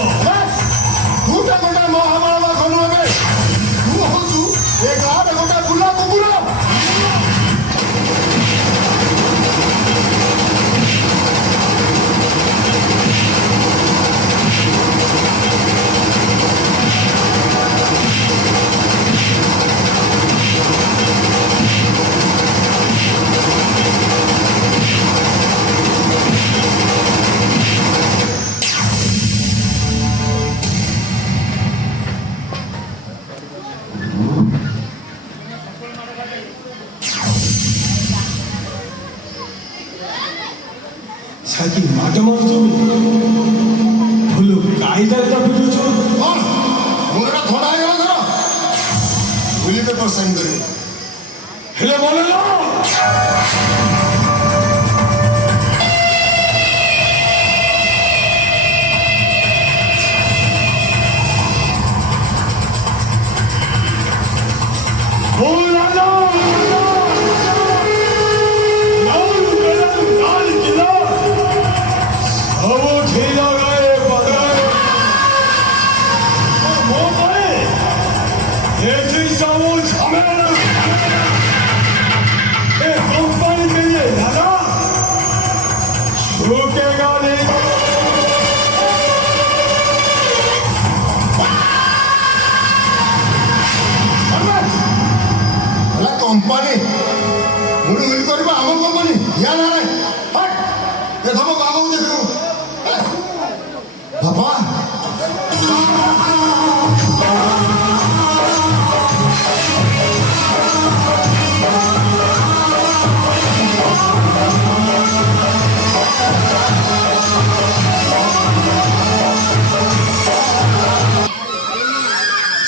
ତୁ ତ ଗୋଟେ ମହାବଳ ବା ଖନୁ ଏବେ ତୁ ହଉଛୁ ଏ ଗାଁରେ ଗୋଟେ ବୁଲା କୁକୁର। ସାକି ମାଡ଼ ମାରୁଛୁ ଫୁଲ କାଇଦାଟା ପିଟୁଛୁ କଣ ମୋର ଥଣ୍ଡା ହେଇଗଲା ଧର ବୁଲି ପେପର ସାଇନ୍ କରିବୁ। ହେଲେ ମନେ ନ कंपनी मुझे मिल कर आम कंपनी या ना रे हट ये धमक आगो देखो बाबा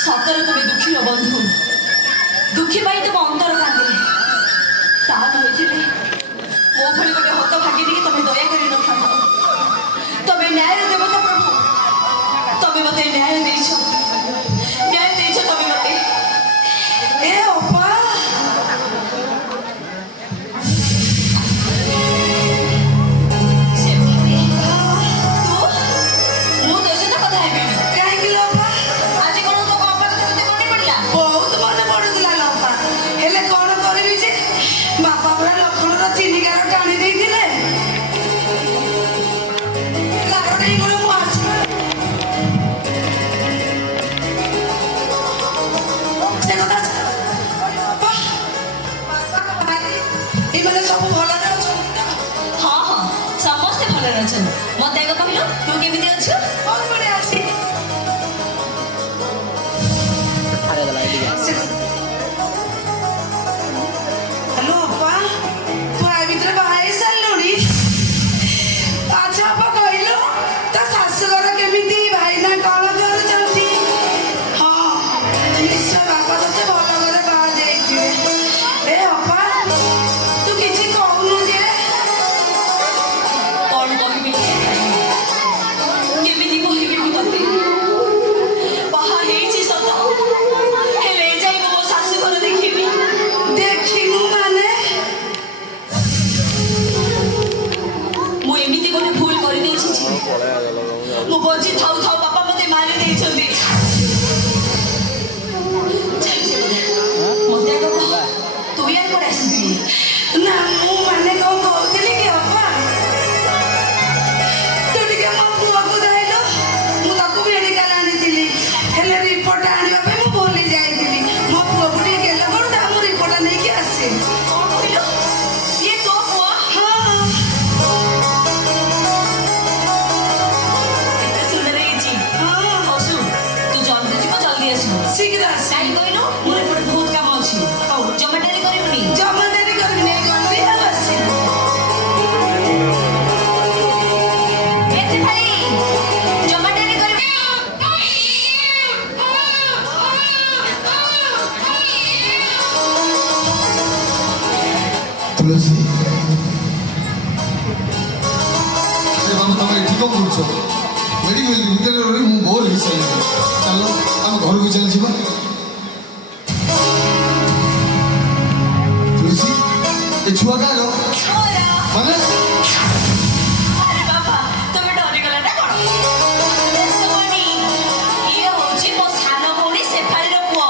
ସତରେ ତୁମେ ଦୁଃଖୀର ବନ୍ଧୁ ଦୁଃଖୀ ପାଇଁ ତୁମ ଅନ୍ତର କାନ୍ଦେ ତାହା ନହେଇଥିଲେ ମୋ ଭଳି ଗୋଟେ ହତ ଭାଗିନୀକି ତମେ ଦୟା କରି ନଥାନ୍ତ ତମେ ନ୍ୟାୟର ଦେବତା ପ୍ରଭୁ ତମେ ମତେ ନ୍ୟାୟ ଦେଇଛ ତମେ ମତେ ଏ ଅପା ସେମିତି ମୁଁ ତୋ ସହିତ କଥା ହେବିନି କାହିଁକି ଲୋ ଅପା? ଆଜି କଣ ତୋ ଅପା କଥା ତତେ ମନେ ପଡ଼ିଲା ବହୁତ ମନେ ପଡୁଥିଲା ଲୋ ଅପା। ହେଲେ କଣ କରିବି ଯେ ବାପା ପୁରା ଲକ୍ଷ୍ମଣର ଚିନିକାର ଟାଣି ଦେଇଥିଲେ ଲାଗ ଦେଇଗଲେ ମୁଁ ଆସି ସେ କଥା ବାପା, ଏମାନେ ସବୁ ଭଲରେ ଅଛନ୍ତି ତ? ହଁ ହଁ ସମସ୍ତେ ଭଲରେ ଅଛନ୍ତି ମତେ ଆଗ କହିଲୁ ତୁ କେମିତି ଅଛୁ ବହୁତ ବଢିଆ ଅଛି। ଛାଡ଼ିଦେଲା ଏଇଠିକି ହ୍ୟାଲୋ ଅପା, ତୁ ଆ ଭିତରେ ବାହା ହେଇ ସାରିଲୁଣି? ଆଚ୍ଛା ଅପା କହିଲୁ ତା ଶାଶୁଘର କେମିତି, ଭାଇନା କଣ କରୁଛନ୍ତି? ହଁ ନିଶ୍ଚୟ ବାପା ତତେ ଭଲ ଘରେ ବାହା ଦେଇଥିବେ। ଏ ଅପା ତୁ କିଛି କହୁନୁ ଯେ? କଣ କହିବି କେମିତି କହିବି ମୁଁ ତତେ ବାହା ହେଇଛି ସତ ହେଲେ ଯାଇ ମୋ ଶାଶୁଘର ଦେଖିବି ଦେଖିନୁ ମାନେ? ମୁଁ ଏମିତି ଗୋଟେ ଭୁଲ କରିଦେଇଛି ଯେ ମୁଁ ବଞ୍ଚି ଥାଉ ଥାଉ ବାପା ମତେ ମାରି ଦେଇଛନ୍ତି ମତେ ଆଗ କହ ତୁ ୟାର କୁଆଡ଼େ ଆସିଥିଲୁ ନା ମୁଁ ମାନେ କଣ କହୁଥିଲି କି ଅପା, ତୁ ଟିକେ ମୋ ପୁଅକୁ ଧଇଲୁ। ମୁଁ ତାକୁ ମେଡିକାଲ ଆଣିଥିଲି ହେଲେ ରିପୋର୍ଟ ଆଣିବା ପାଇଁ ମୁଁ ଭୁଲି ଯାଇଥିଲି। ମୋ ପୁଅକୁ ଟିକେ ଗେଲ କରୁଥା, ମୁଁ ରିପୋର୍ଟ ନେଇକି ଆସେ। କଣ କହିଲୁ ଇଏ ତୋ ପୁଅ ହଁ ଏତେ ସୁନ୍ଦର ହେଇଛି ହଁ ହଉ ଶୁଣ ତୁ ଜଲ୍ଦି ଯିବ ଜଲ୍ଦି ଆସିବୁ ଶୀଘ୍ର ଆସ। କାହିଁ କହିଲୁ ମୋର ଏପଟେ ବହୁତ କାମ ଅଛି ହଉ ଜମା ଡେରି କରିବୁନି ଜମା ଡେରି କରିବିନି, ଏଇ ଗଲି ଆଉ ଆସିବି। ଏତେ ଖାଲି ଜମା ଡେରି କରିବୁନି तुलसी अरे बाबा तुम ये कौन करुଛ मेडिकल ଭିତରେ ରହି ମୁଁ ବୋର ହେଇସାରିଲିଣି ଚାଲ ଆମେ ଘରକୁ ଚାଲି ଯିବା ତୁଳସୀ ଏ ଛୁଆ କାହାର ମାନେ ଆରେ ବାବା ତମେ ଡରିଗଲା ନା କଣ ବ୍ୟସ୍ତ ହୁଅନି ଇଏ ହଉଛି ମୋ ସାନ ଭଉଣୀ ଶେଫାଳିର ପୁଅ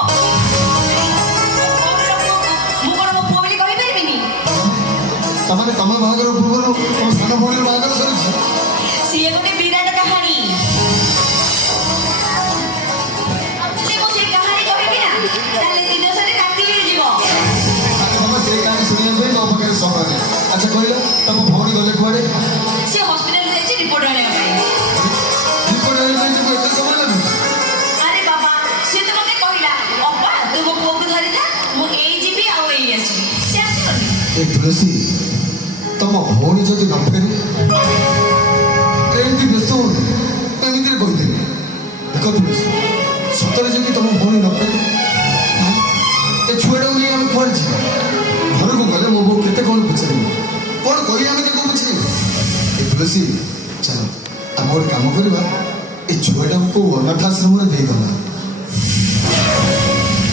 ମୁଁ କଣ ମୋ ପୁଅ ବୋଲି କହିପାରିବିନି ତାମାନେ ତମ ବାହାଘର ପୂର୍ବରୁ ତମ ସାନ ଭଉଣୀର ବାହାଘର ସରିଛି ସିଏ ଗୋଟେ ବିରାଟ କାହାଣୀ ଯଦି ମୁଁ ସେଇ କାହାଣୀ କହିବି ନା ତାହେଲେ ଦିନ ସାରା ରାତି ହେଇଯିବ ଆରେ ବାବା ସେ କାହାଣୀ ଶୁଣିବା ପାଇଁ ମୋ ପାଖରେ ସମୟ ନାହିଁ ଆଚ୍ଛା କହିଲ ତମ ଭଉଣୀ ଗଲେ କୁଆଡ଼େ ସେ ହସ୍ପିଟାଲ ଯାଇଛି ରିପୋର୍ଟ ଆଣିବା ପାଇଁ ରିପୋର୍ଟ ଆଣିବା ପାଇଁ ତାକୁ ଏତେ ସମୟ ଲାଗୁଛି ଆରେ ବାବା ସେ ତ ମତେ କହିଲା ଅପା ତୁ ମୋ ପୁଅକୁ ଧରିଥା ମୁଁ ଏଇ ଯିବି ଆଉ ଏଇ ଆସିବି ସେ ଆସିବନି ଏ ତୁଳସୀ ତମ ଭଉଣୀ ଯଦି ନ ଫେରେ ଏମିତି ବ୍ୟସ୍ତ ହଉନି ଏମିତିରେ କହିଦେବି ଦେଖ ତୁଳସୀ ସତରେ ଯଦି ତମ ଭଉଣୀ ନ ଫେରେ ଏ ଛୁଆଟାକୁ ନେଇ ଆମେ କୁଆଡ଼େ ଯିବା ପଚାରିବୁ କ'ଣ କହିବି ଆମେ ତାକୁ ବୁଝେଇବୁ ଏ ତୁଳସୀ ଚାଲ ଆମେ ଗୋଟେ କାମ କରିବା ଏ ଛୁଆଟାକୁ କେଉଁ ଅନାଥ ଆଶ୍ରମରେ ଦେଇଦେବା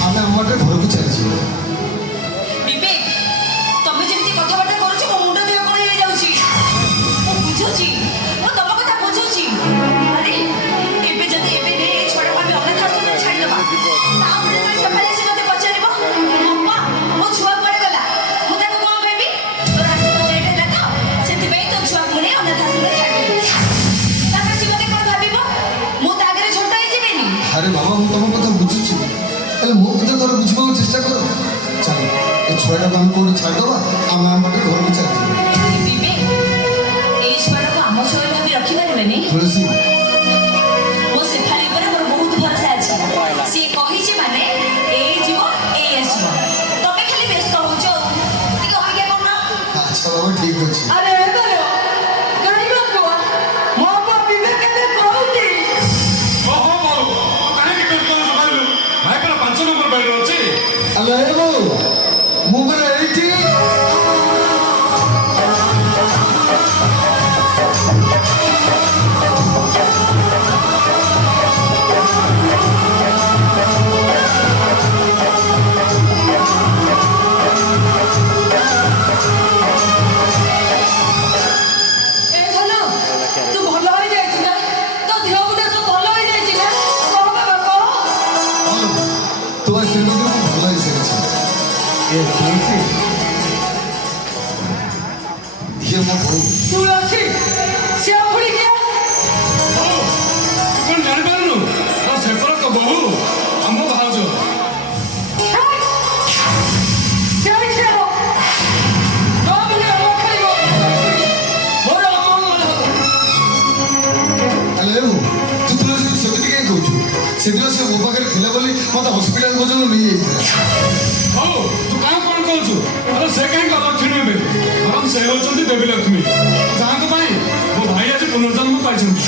ଆମେ ଆମ ବାଟେ ଘରକୁ ଚାଲିଯିବା ବିବେକ ତମେ ଯେମିତି କଥାବାର୍ତ୍ତା କରୁଛ ମୋ ମୁଣ୍ଡ ଦେହ କଣ ହେଇଯାଉଛି ମୁଁ ବୁଝୁଛି ମୁଁ ତମ କଥା ବୁଝୁଛି ଆରେ ଏବେ ଯଦି ଏବେ ନେଇ ଏ ଛୁଆଟାକୁ ଆମେ ଅନାଥ ଆଶ୍ରମରେ ଛାଡ଼ିଦେବା ତାପରେ ତ ସକାଳେ ଆସି ମତେ ପଚାରିବ ଅପା ମୋ ଛୁଆ କୁଆଡ଼େ ଗଲା ମୁଁ ତାକୁ କଣ କହିବି ତୋର ଆସିବା ଲେଟ୍ ହେଲା ତ ସେଥିପାଇଁ ତୋ ଛୁଆକୁ ନେଇ ଅନାଥ ଆଶ୍ରମରେ ଛାଡ଼ିଦେବି ତାପରେ ସେ ମତେ କଣ ଭାବିବ ମୁଁ ତା ଆଗରେ ଛୋଟ ହେଇଯିବିନି ଆରେ ବାବା ମୁଁ ତମ କଥା ବୁଝୁଛି ହେଲେ ମୋ କଥା ଥରେ ବୁଝିବାକୁ ଚେଷ୍ଟା କର ଚାଲ ଏ ଛୁଆଟାକୁ ଆମେ କୋଉଠି ଛାଡ଼ିଦେବା ଆମେ ଆମ ବାଟେ ଘରକୁ ଚାଲିଯିବା ବିବେକ ଏଇ ଛୁଆଟାକୁ ଆମ ଛୁଆ ଭାବି ରଖିପାରିବେନି ତୁଳସୀ ମୋ ସେଫାଲି ଉପରେ ମୋର ବହୁତ ଭରସା ଅଛି ସିଏ କହିଛି ମାନେ ଏଇ ଯିବ ଏଇ ଆସିବ ତମେ ଖାଲି ବ୍ୟସ୍ତ ହଉଛ ଟିକେ ଅପେକ୍ଷା କରୁନ ଆଚ୍ଛା ବାବା ଠିକ୍ ଅଛି ଆରେ ଏବେ କାହିଁକି ପୁଅ ମୋ ପୁଅ ବିବେକ ଏବେ କହୁଛି ଓହୋ ବୋଉ କାହିଁକି ବ୍ୟସ୍ତ ହଉଛୁ କହିଲୁ ଭାଇ ପରା 5 ନମ୍ବର ବେଡରେ ଅଛି ଆଲୋ ଏ ବୋଉ ମୁଁ ପରା ଏଇଠି ଏ ଧନ ତୁ ଭଲ ହେଇଯାଇଛୁ ନା ତୋ ଦେହ ମୁଣ୍ଡ ସବୁ ଭଲ ହେଇଯାଇଛି ନା କହ ବାବା କହ ତୁ ଆସିଲେ ମୁଁ ଭଲ ହେଇସାରିଛି ଏ ତୁଳସୀ ଇଏ ମୋ ବୋଉ ତୁଳସୀ ସେ ପୁଣି କିଏ ତୁ କ'ଣ ଜାଣିପାରୁନୁ ସେପର ତ ବୋହୁ ଆମ ଭାଉଜ ଆଲୋ ଏ ବୋଉ ତୁ ତୁଳସୀ ସେମିତି କାହିଁ କହୁଛୁ ସେଦିନ ସେ ମୋ ପାଖରେ ଥିଲା ବୋଲି ମୋତେ ହସ୍ପିଟାଲ ପର୍ଯ୍ୟନ୍ତ ନେଇଯାଇଥିଲା ହଉ ତୁ କାହା କ'ଣ କହୁଛୁ ଆରେ ସେ କାହିଁକି ଅଲକ୍ଷଣୀ ହେବେ ବରଂ ସେ ହେଉଛନ୍ତି ଦେବୀ ଲକ୍ଷ୍ମୀ ଯାହାଙ୍କ ପାଇଁ ମୋ ଭାଇ ଆଜି ପୁନର୍ଜନ୍ମ ପାଇଛନ୍ତି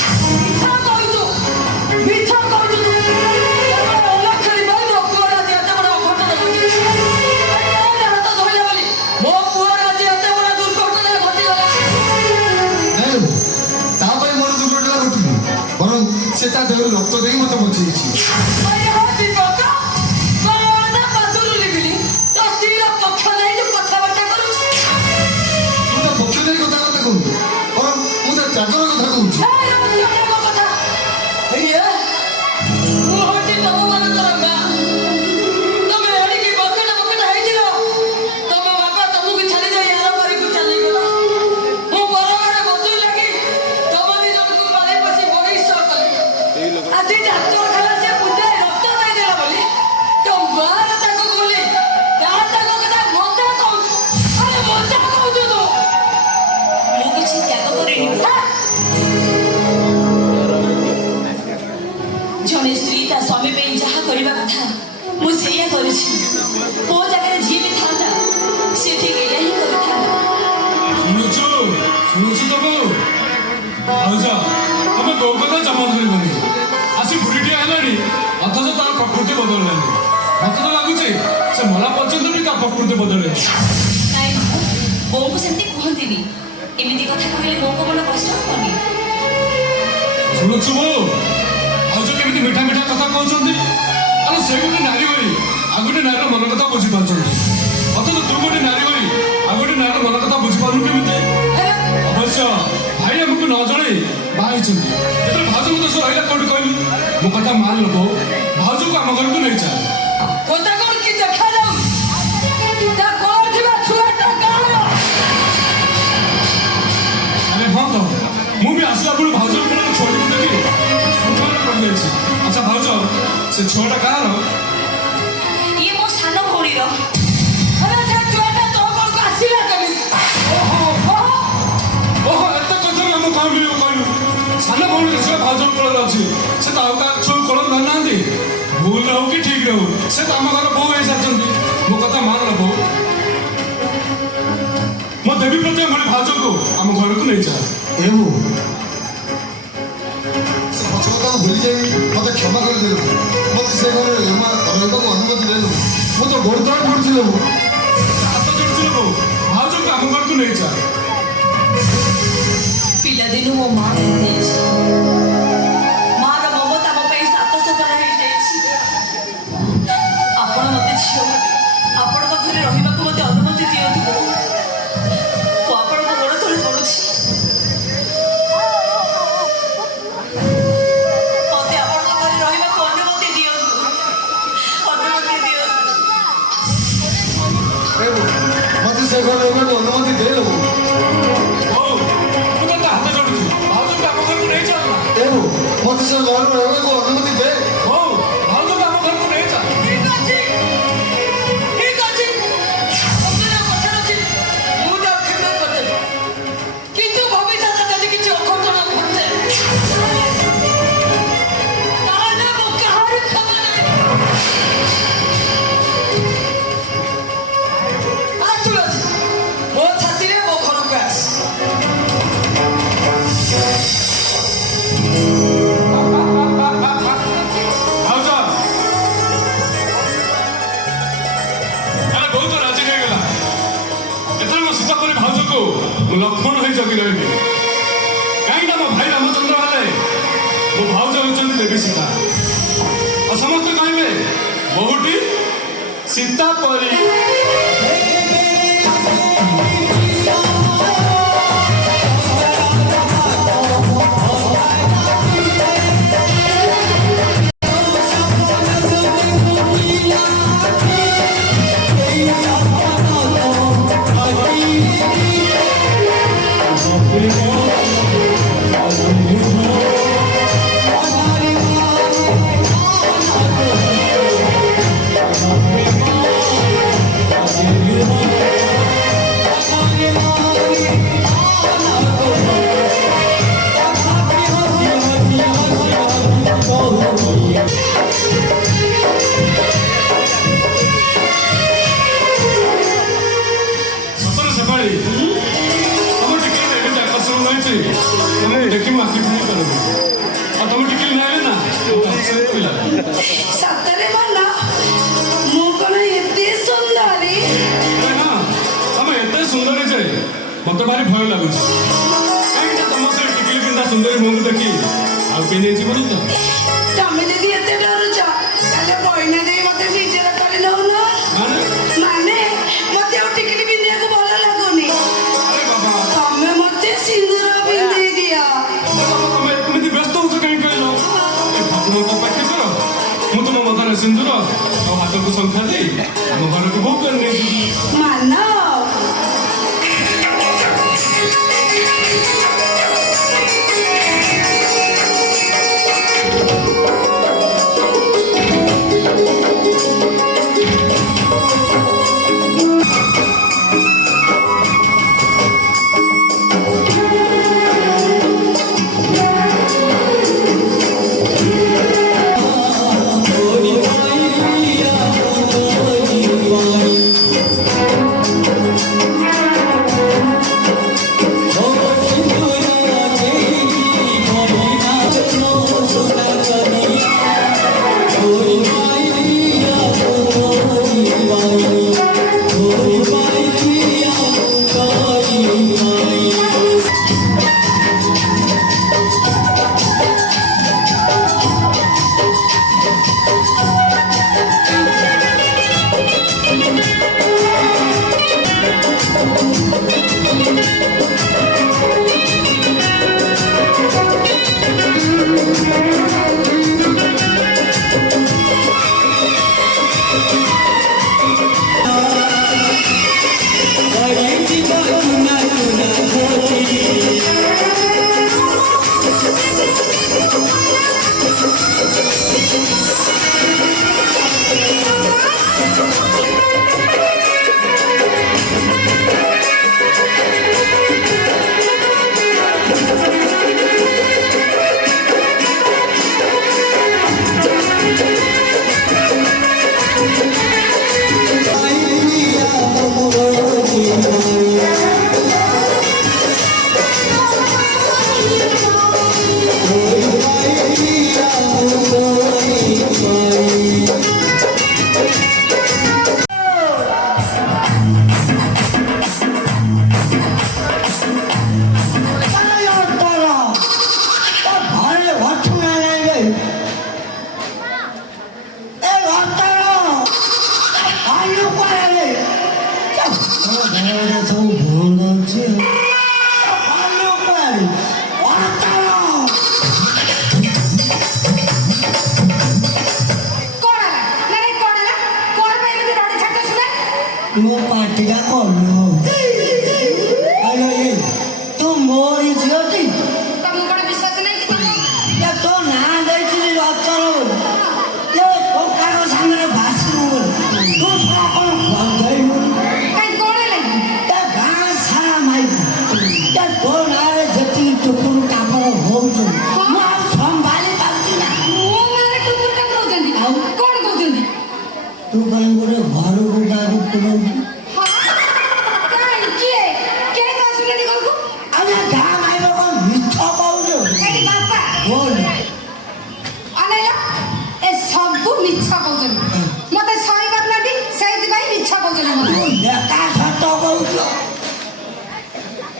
ନାଇଁ ବୋଉ ତା ପାଇଁ ମୋର ଦୁର୍ଘଟଣା ଘଟିନି ବରଂ ସେ ତା ଦେହରୁ ରକ୍ତ ଦେଇ ମୋତେ ବଞ୍ଚେଇଛି ମୁଁ ତା ପକ୍ଷ ନେଇ କଥାବାର୍ତ୍ତା କରୁନି ବରଂ ମୁଁ ତା ତ୍ୟାଗର କଥା କହୁଛି ଆଜି ଡାକ୍ତରଖାନା ସେ ବୁଝାଇ ରକ୍ତ ଦେଇଦେଲା ବୋଲି ତୋ ମାଆ ତାକୁ ବୋଲି ତା ତାଙ୍କ କଥା ମଜା କହୁଛୁ ଆରେ ମଜା କହୁଛୁ ତୁ ମୁଁ କିଛି ତ୍ୟାଗ କରିନି ଜଣେ ସ୍ତ୍ରୀ ତା ସ୍ୱାମୀ ପାଇଁ ଯାହା କରିବା କଥା ମୁଁ ସେଇଆ କରିଛି ମୋ ଜାଗାରେ ଯିଏ ବି ଥାନ୍ତା ସେ ଠିକ୍ ଏଇଆ ହିଁ କରିଥାନ୍ତା ଶୁଣୁଛୁ ତ ବୋଉ ଭାଉଜ ତମେ ବୋଉ କଥା ଜମା ଧରିବନି ଆସି ବୁଢ଼ୀଟିଏ ହେଲାଣି ଅଥଚ ତାର ପ୍ରକୃତି ବଦଳିଲାନି ମତେ ତ ଲାଗୁଛି ସେ ମଲା ପର୍ଯ୍ୟନ୍ତ ବି ତା ପ୍ରକୃତି ବଦଳିଲାନି ନାଇଁ ବୋଉଙ୍କୁ ସେମିତି କୁହନ୍ତିନି ଏମିତି କଥା କହିଲେ ବୋଉଙ୍କ ମନ କଷ୍ଟ ହବନି ଶୁଣୁଛୁ ବୋଉ ଭାଉଜ କେମିତି ମିଠା ମିଠା କଥା କହୁଛନ୍ତି ଆରେ ସେ ଗୋଟେ ନାରୀ ହୋଇ ଆଉ ଗୋଟେ ନାରୀର ମନ କଥା ବୁଝିପାରୁଛନ୍ତି ଅଥଚ ତୁ ଗୋଟେ ନାରୀ ହୋଇ ଆଉ ଗୋଟେ ନାରୀର ମନ କଥା ବୁଝିପାରୁନୁ କେମିତି ଅବଶ୍ୟ ଭାଇ ଆମକୁ ନ ଜଣେଇ ବାହା ହେଇଛନ୍ତି ଯେତେବେଳେ ଭାଉଜଙ୍କ ଦୋଷ ରହିଲା କୋଉଠି କହିଲୁ ମୋ କଥା ମାନ ଲୋକ ଭାଉଜକୁ ଆମ ଘରକୁ ନେଇ ଚାଲ କଥା କଣ କି ଦେଖାଯାଉ ତା କଣ ଥିବା ଛୁଆଟା କାହାର ଆରେ ହଁ ତ ମୁଁ ବି ଆସିଲା ବେଳୁ ଭାଉଜ କୋଳ ଛୁଆଟିକୁ ଦେଖି ସୁନ୍ଦର ପଡ଼ିଯାଇଛି ଆଚ୍ଛା ଭାଉଜ ସେ ଛୁଆଟା କାହାର ଇଏ ମୋ ସାନ ଭଉଣୀର ଆରେ ସେ ଛୁଆଟା ତୋ ଘରକୁ ଆସିଲା କେମିତି ଓହୋ ଏତେ କଥା ବି ଆମକୁ କଣ ମିଳିବ କହିଲୁ ସାନ ଭଉଣୀ ଝିଅ ଭାଉଜ କୋଳରେ ଅଛି ସେ ତ ଆଉ କାହା ଛୁଆ କୋଳରେ ଧରିନାହାନ୍ତି ଭୁଲ ହଉ କି ଠିକ ହଉ ସେ ତ ଆମ ଘର ବୋଉ ହେଇସାରିଛନ୍ତି ମୋ କଥା ମାନ ବୋଉ ମୋ ଦେବୀ ପ୍ରତି ଭଳି ଭାଉଜକୁ ଆମ ଘରକୁ ନେଇଯା ଏ ବୋଉ ସେ ପଛ କଥାକୁ ଭୁଲି ଯାଇ ମୋତେ କ୍ଷମା କରିଦେଲୁ ମୋତେ ସେ ଘରେ ରହିବାକୁ ଅନୁମତି ଦେଲୁ ମୁଁ ତ ଗୋଡ଼ ତଳେ ପଡ଼ିଥିଲି ହାତ ଯୋଡୁଛି ବୋଉ ଭାଉଜକୁ ଆମ ଘରକୁ ନେଇଯା। ପିଲାଦିନୁ ମୋ ମା ମରିଯାଇଛି। ମାର ମମତା ମୋ ପାଇଁ ସାତସତର ହେଇଯାଇଛି। ଆପଣ ମୋତେ ଝିଅ ଭାବି ଆପଣଙ୍କ ଘରେ ରହିବାକୁ ମୋତେ ଅନୁମତି ଦିଅନ୍ତୁ। ମୁଁ ଆପଣଙ୍କ ଗୋଡ଼ ତଳେ ପଡ଼ୁଛି। ମୋତେ ଆପଣଙ୍କ ଘରେ ରହିବାକୁ ଅନୁମତି ଦିଅନ୍ତୁ। ଅନୁମତି ଦିଅନ୍ତୁ। ମତେ ସେ ଘର ରହିବାକୁ ଅନୁମତି ଦେଇଦେବୁ। ହଉ ମୁଁ ତତେ ହାତ ଯୋଡୁଛି, ଭାଉଜକୁ ଆମ ଘରକୁ ନେଇ ଚାଲ ନା। ଦେବୁ ମତେ ସେ ଘର ରହିବାକୁ ଅନୁମତି ଦେ। ହଉ ଭାଉଜକୁ ଆମ ଘରକୁ ନେଇ ଚାଲ। ଠିକ୍ ଅଛି। ଠିକ୍ ଅଛି। ଅସୁବିଧା ପଚାରୁଛି। ମୁଁ ତ କ୍ଷମା କରିଦେବି। କିନ୍ତୁ ଭବିଷ୍ୟତ ଯଦି କିଛି ଅଘଟଣ ଘଟେ ତାହେଲେ ମୁଁ କାହାରି କ୍ଷମା ନାହିଁ। ତୁଳସୀ ମୋ ଛାତିରେ ମୋ ଘରକୁ ଆସ। ଭାଉଜ ଆରେ ବହୁତ ରାଜି ହେଇଗଲା। ଏଥର ମୋ ସୀତା ପରି ଭାଉଜକୁ ମୁଁ ଲକ୍ଷ୍ମଣ ହୋଇ ଜଗି ରହିବି। କାହିଁକିନା ମୋ ଭାଇ ରାମଚନ୍ଦ୍ର ହେଲେ ମୋ ଭାଉଜ ହେଉଛନ୍ତି ଦେବୀ ସୀତା। ଆଉ ସମସ୍ତେ କହିବେ ବହୁଟି ସୀତା ପରି। ସତରେ ସେପାଳି ତମ ଟିକିଲି ଏମିତି ଆକର୍ଷଣ ରହିଛି ତମେ ଦେଖି ମୁଁ ଆଖି ଫୁଣି କରିବି। ଆଉ ତମେ ଟିକିଲି ନାଇଲେ ନା ପିଲା ସତରେ ଭଲ। ମୁଁ କଣ ଏତେ ସୁନ୍ଦରୀ? ହଁ ତମେ ଏତେ ସୁନ୍ଦରୀ ଯେ ମତେ ଭାରି ଭୟ ଲାଗୁଛି। କାହିଁକି ତମ ସେ ଟିକିଲି ପିନ୍ଧା ସୁନ୍ଦରୀ ମୁହଁକୁ ଦେଖି ଆଉ କେହି ନେଇଯିବନି ତ। ତମେ ଯଦି ଏତେ ଡରୁଛ ତାହେଲେ ବଇନା ଦେଇ ମତେ ନିଜର କରି ନଉନ। ମାନେ ମତେ ଆଉ ଟିକିଲି ପିନ୍ଧିବାକୁ ଭଲ ଲାଗୁନି। ଆରେ ବାବା ତମେ ମତେ ସିନ୍ଦୁର ପିନ୍ଧେଇ ଦିଅ। ତମେ ଏମିତି ବ୍ୟସ୍ତ ହଉଛ କାହିଁକି କହିଲ? ଏ ଠାକୁରଙ୍କ ପାଖେ କର ମୁଁ ତୁମ ମଥାରେ ସିନ୍ଦୁର ଆଉ ହାତକୁ ଶଙ୍ଖା ଦେଇ ଆମ ଘରକୁ ବୋହୂ କରି ନେଇଯିବି। ମାନ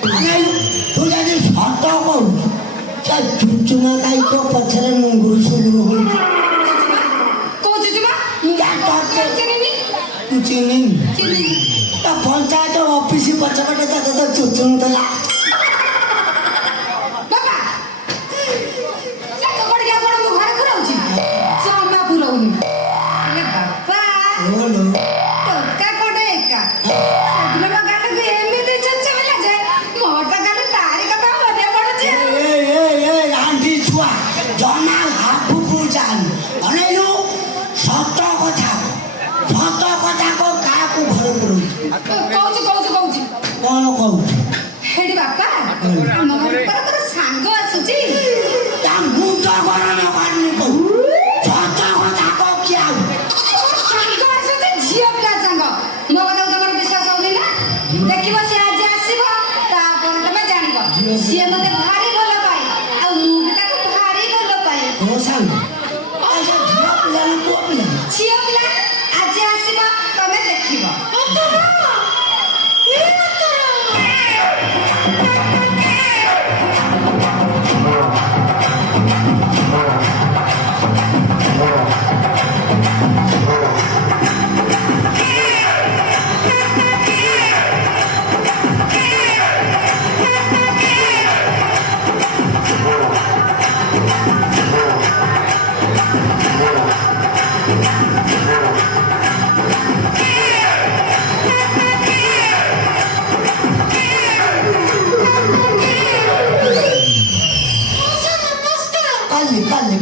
ଅନେଇଲୁ ତୁ ଯଦି ସତ କହୁଛୁ ସେ ଚୁଚୁମା କାଇ ତୋ ପଛରେ ନୁଙ୍ଗୁରୁ ସୁଙ୍ଗୁରୁ ହଉଛି କୋଉ ଜୁଜୁମା ମୁଁ ଚିନିନି ତୁ ଚିହ୍ନିନି ଚିନିନି ତା ପଞ୍ଚାୟତ ଅଫିସ ପଛପଟେ ତତେ ତ ଚୁଚୁମୁଥିଲା ବାବା ଜଗଡିକି ଆପଣ ମୋ ଘରେ ପୁରଉଛି ଜମା ପୁରଉନି ଆରେ ବାବା ଟୋକା କୋଟେ ଏକା ସେଦିନ ମୋ ଗାଲକୁ ଏମିତି ଚଞ୍ଚମିଲା ଯେ ମୋଟା ଗାଲ ତାରି କଥା ମନେ ପଡୁଛି ଆଣ୍ଟି ଛୁଆ ଜମା ଆଗକୁ ଯାଆନି ଅନେଇଲୁ ସତ କଥା କହ କାହାକୁ ଘରେ ପୁରଉଛୁ କହୁଛି କଣ କହୁଛୁ ହେଡି ବାପା ଆମ ଘରକୁ ମୋର ସାଙ୍ଗ ଆସୁଛି ତା ମୁଣ୍ଡ ଗରମ କରିନି କହୁ ସତ କଥା କହ କିଏ ଆଉ ସାଙ୍ଗ ଆସୁଛି ଝିଅ ପିଲା ସାଙ୍ଗ ମୋ କଥାକୁ ତମର ବିଶ୍ୱାସ ହଉନି ନା ଦେଖିବ ସେ ଆଜି ଆସିବ ତାପରେ ତମେ ଜାଣିବ ସିଏ ମତେ ଭାରି ଭଲ ପାଏ ଆଉ ମୁଁ ବି ତାକୁ ଭାରି ଭଲ ପାଏ ତୋ ସାଙ୍ଗ ଝିଅ ପିଲା ନା ପୁଅ ପିଲା ଝିଅ ପିଲା ଆଜି ଆସିବ ତମେ ଦେଖିବ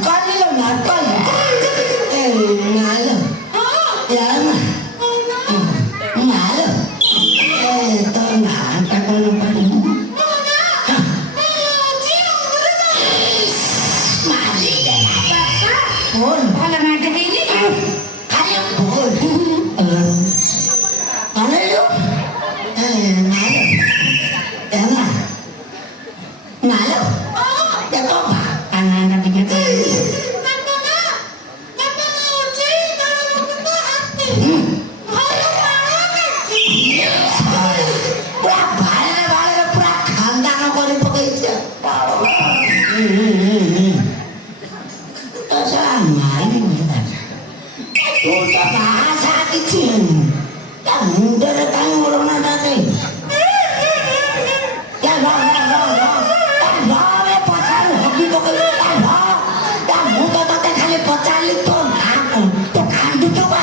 Kali lo na kali. Malo. Yana. Malo. To na kakalo pa rin. Bol. ଭଲ ନାଟ ହେଇନି Kaya bol. Ano yun? Malo. Yana. Malo. Ito ba? Anak-anak tinggal kayo. Pura bala pura kandang ako rin pagkaitya. Salah main kita. Sudah bahasa kecil. Tak mudah datang orang nanti. Ya roh. hoki pokoknya tak mudah tak kali pecali tuh aku tuh kandu coba.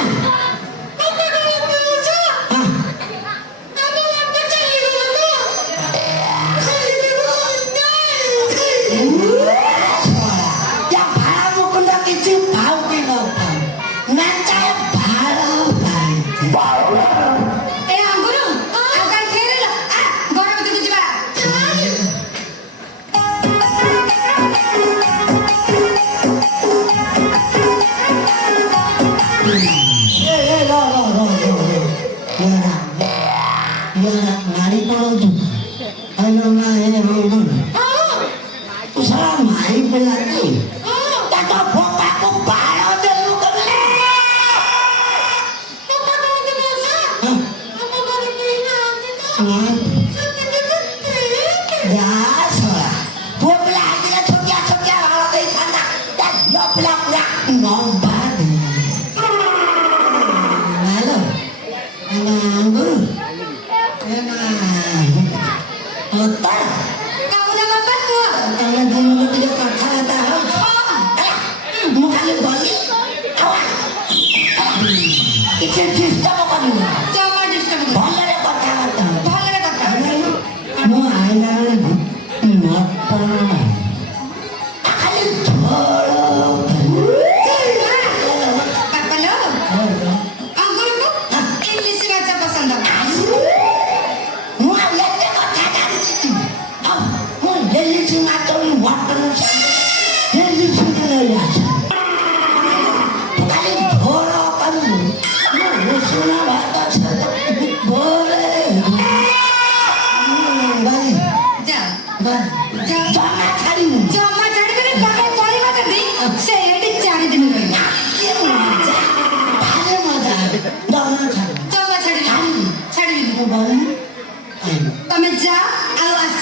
ତମେ ଯା ଆଉ ଆସ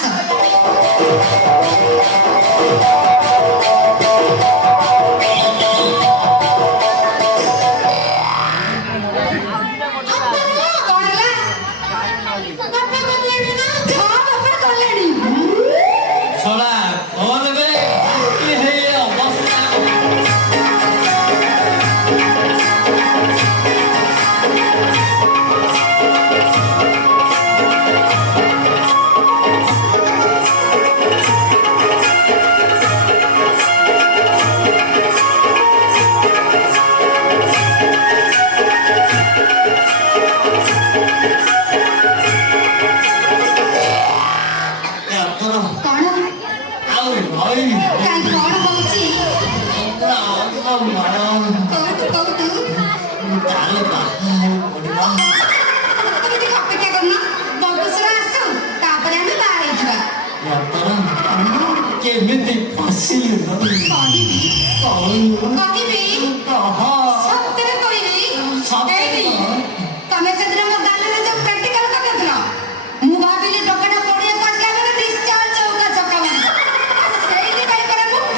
କାଇଁ କଣ ହଉଛି କହୁତୁ ଏମିତି ଅପେକ୍ଷା କରୁନ ବବୁସୁର ଆସୁ ତାପରେ ଆମେ ବାହା ହେଇଯିବା କେମିତି ଫସିଲୁ କହିବି ସତରେ କହିବି ଏଇଠି ତମେ ସେଦିନ ମୋ ଗାଲରେ ଯୋଉ ପ୍ରାକ୍ଟିକାଲ କରିଥିଲ ମୁଁ ଭାବିଲି ଟୋକାଟା ପଡ଼ିଆକୁ ଆସିଲା ବେଳେ ନିଶ୍ଚୟ ଚୌକା ଚକା ମାରିବ ସେଇଥିପାଇଁ ପରା ମୁଁ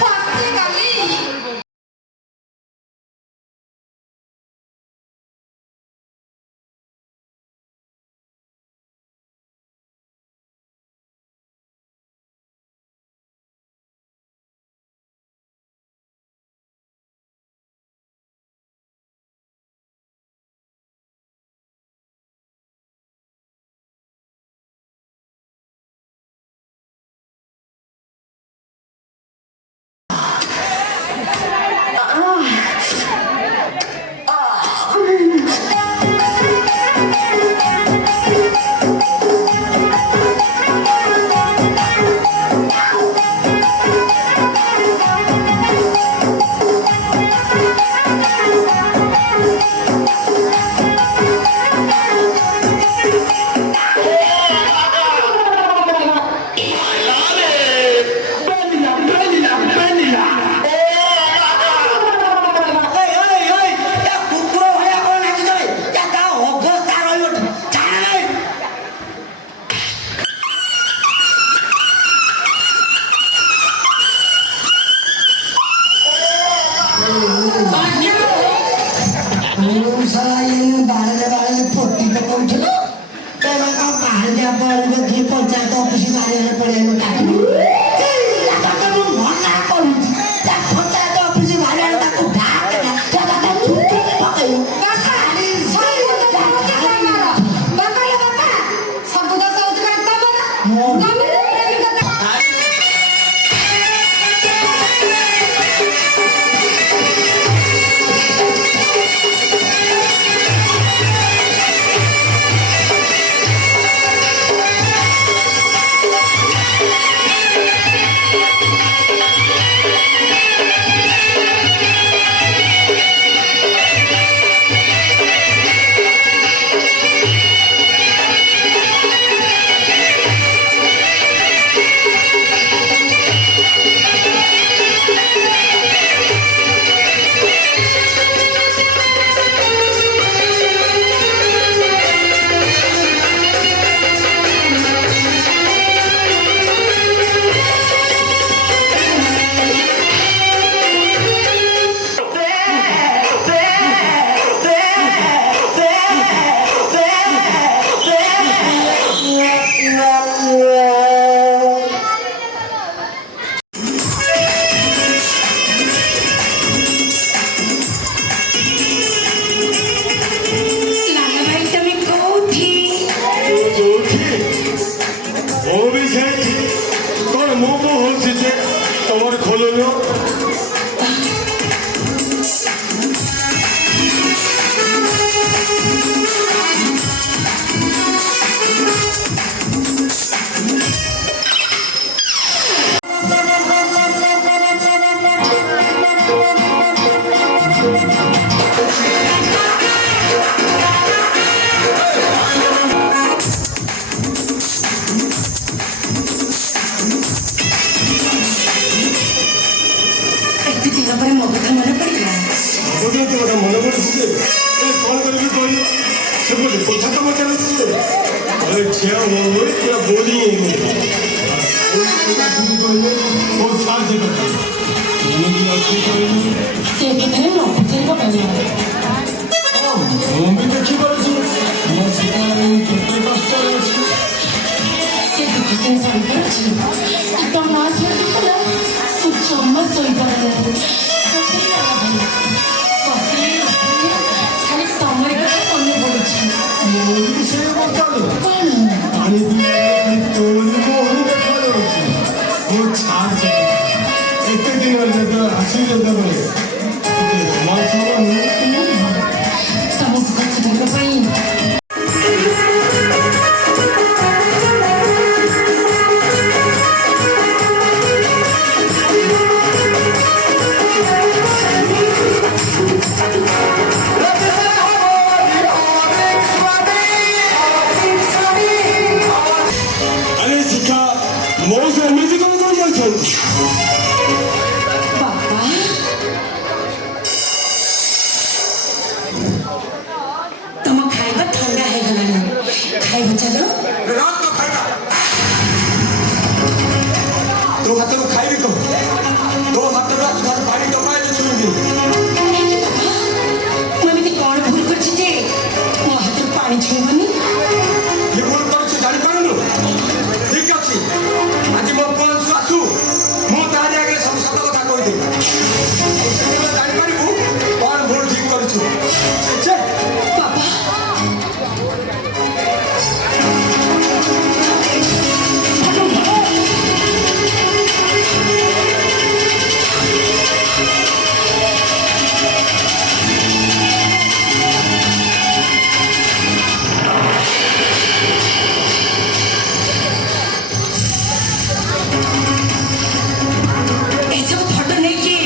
ଫସିଗଲି ପଞ୍ଚାୟତ ଅଫିସ ବାହାରିଆରେ ପଳେଇବାକୁ ଡାକିବୁ ପଞ୍ଚାୟତ ଅଫିସ ବାହାରିଆରେ ତାକୁ ସବୁ ଦୋଷ ହଉଛି ତମର ମଉସା ଏମିତି କଣ କରି ଯାଉଛନ୍ତି? ବାପା ତମ ଖାଇବା ଥଣ୍ଡା ହେଇଗଲାଣି ଖାଇବ ଚାଲ ତୋ ହାତରୁ ଖାଇବି କହ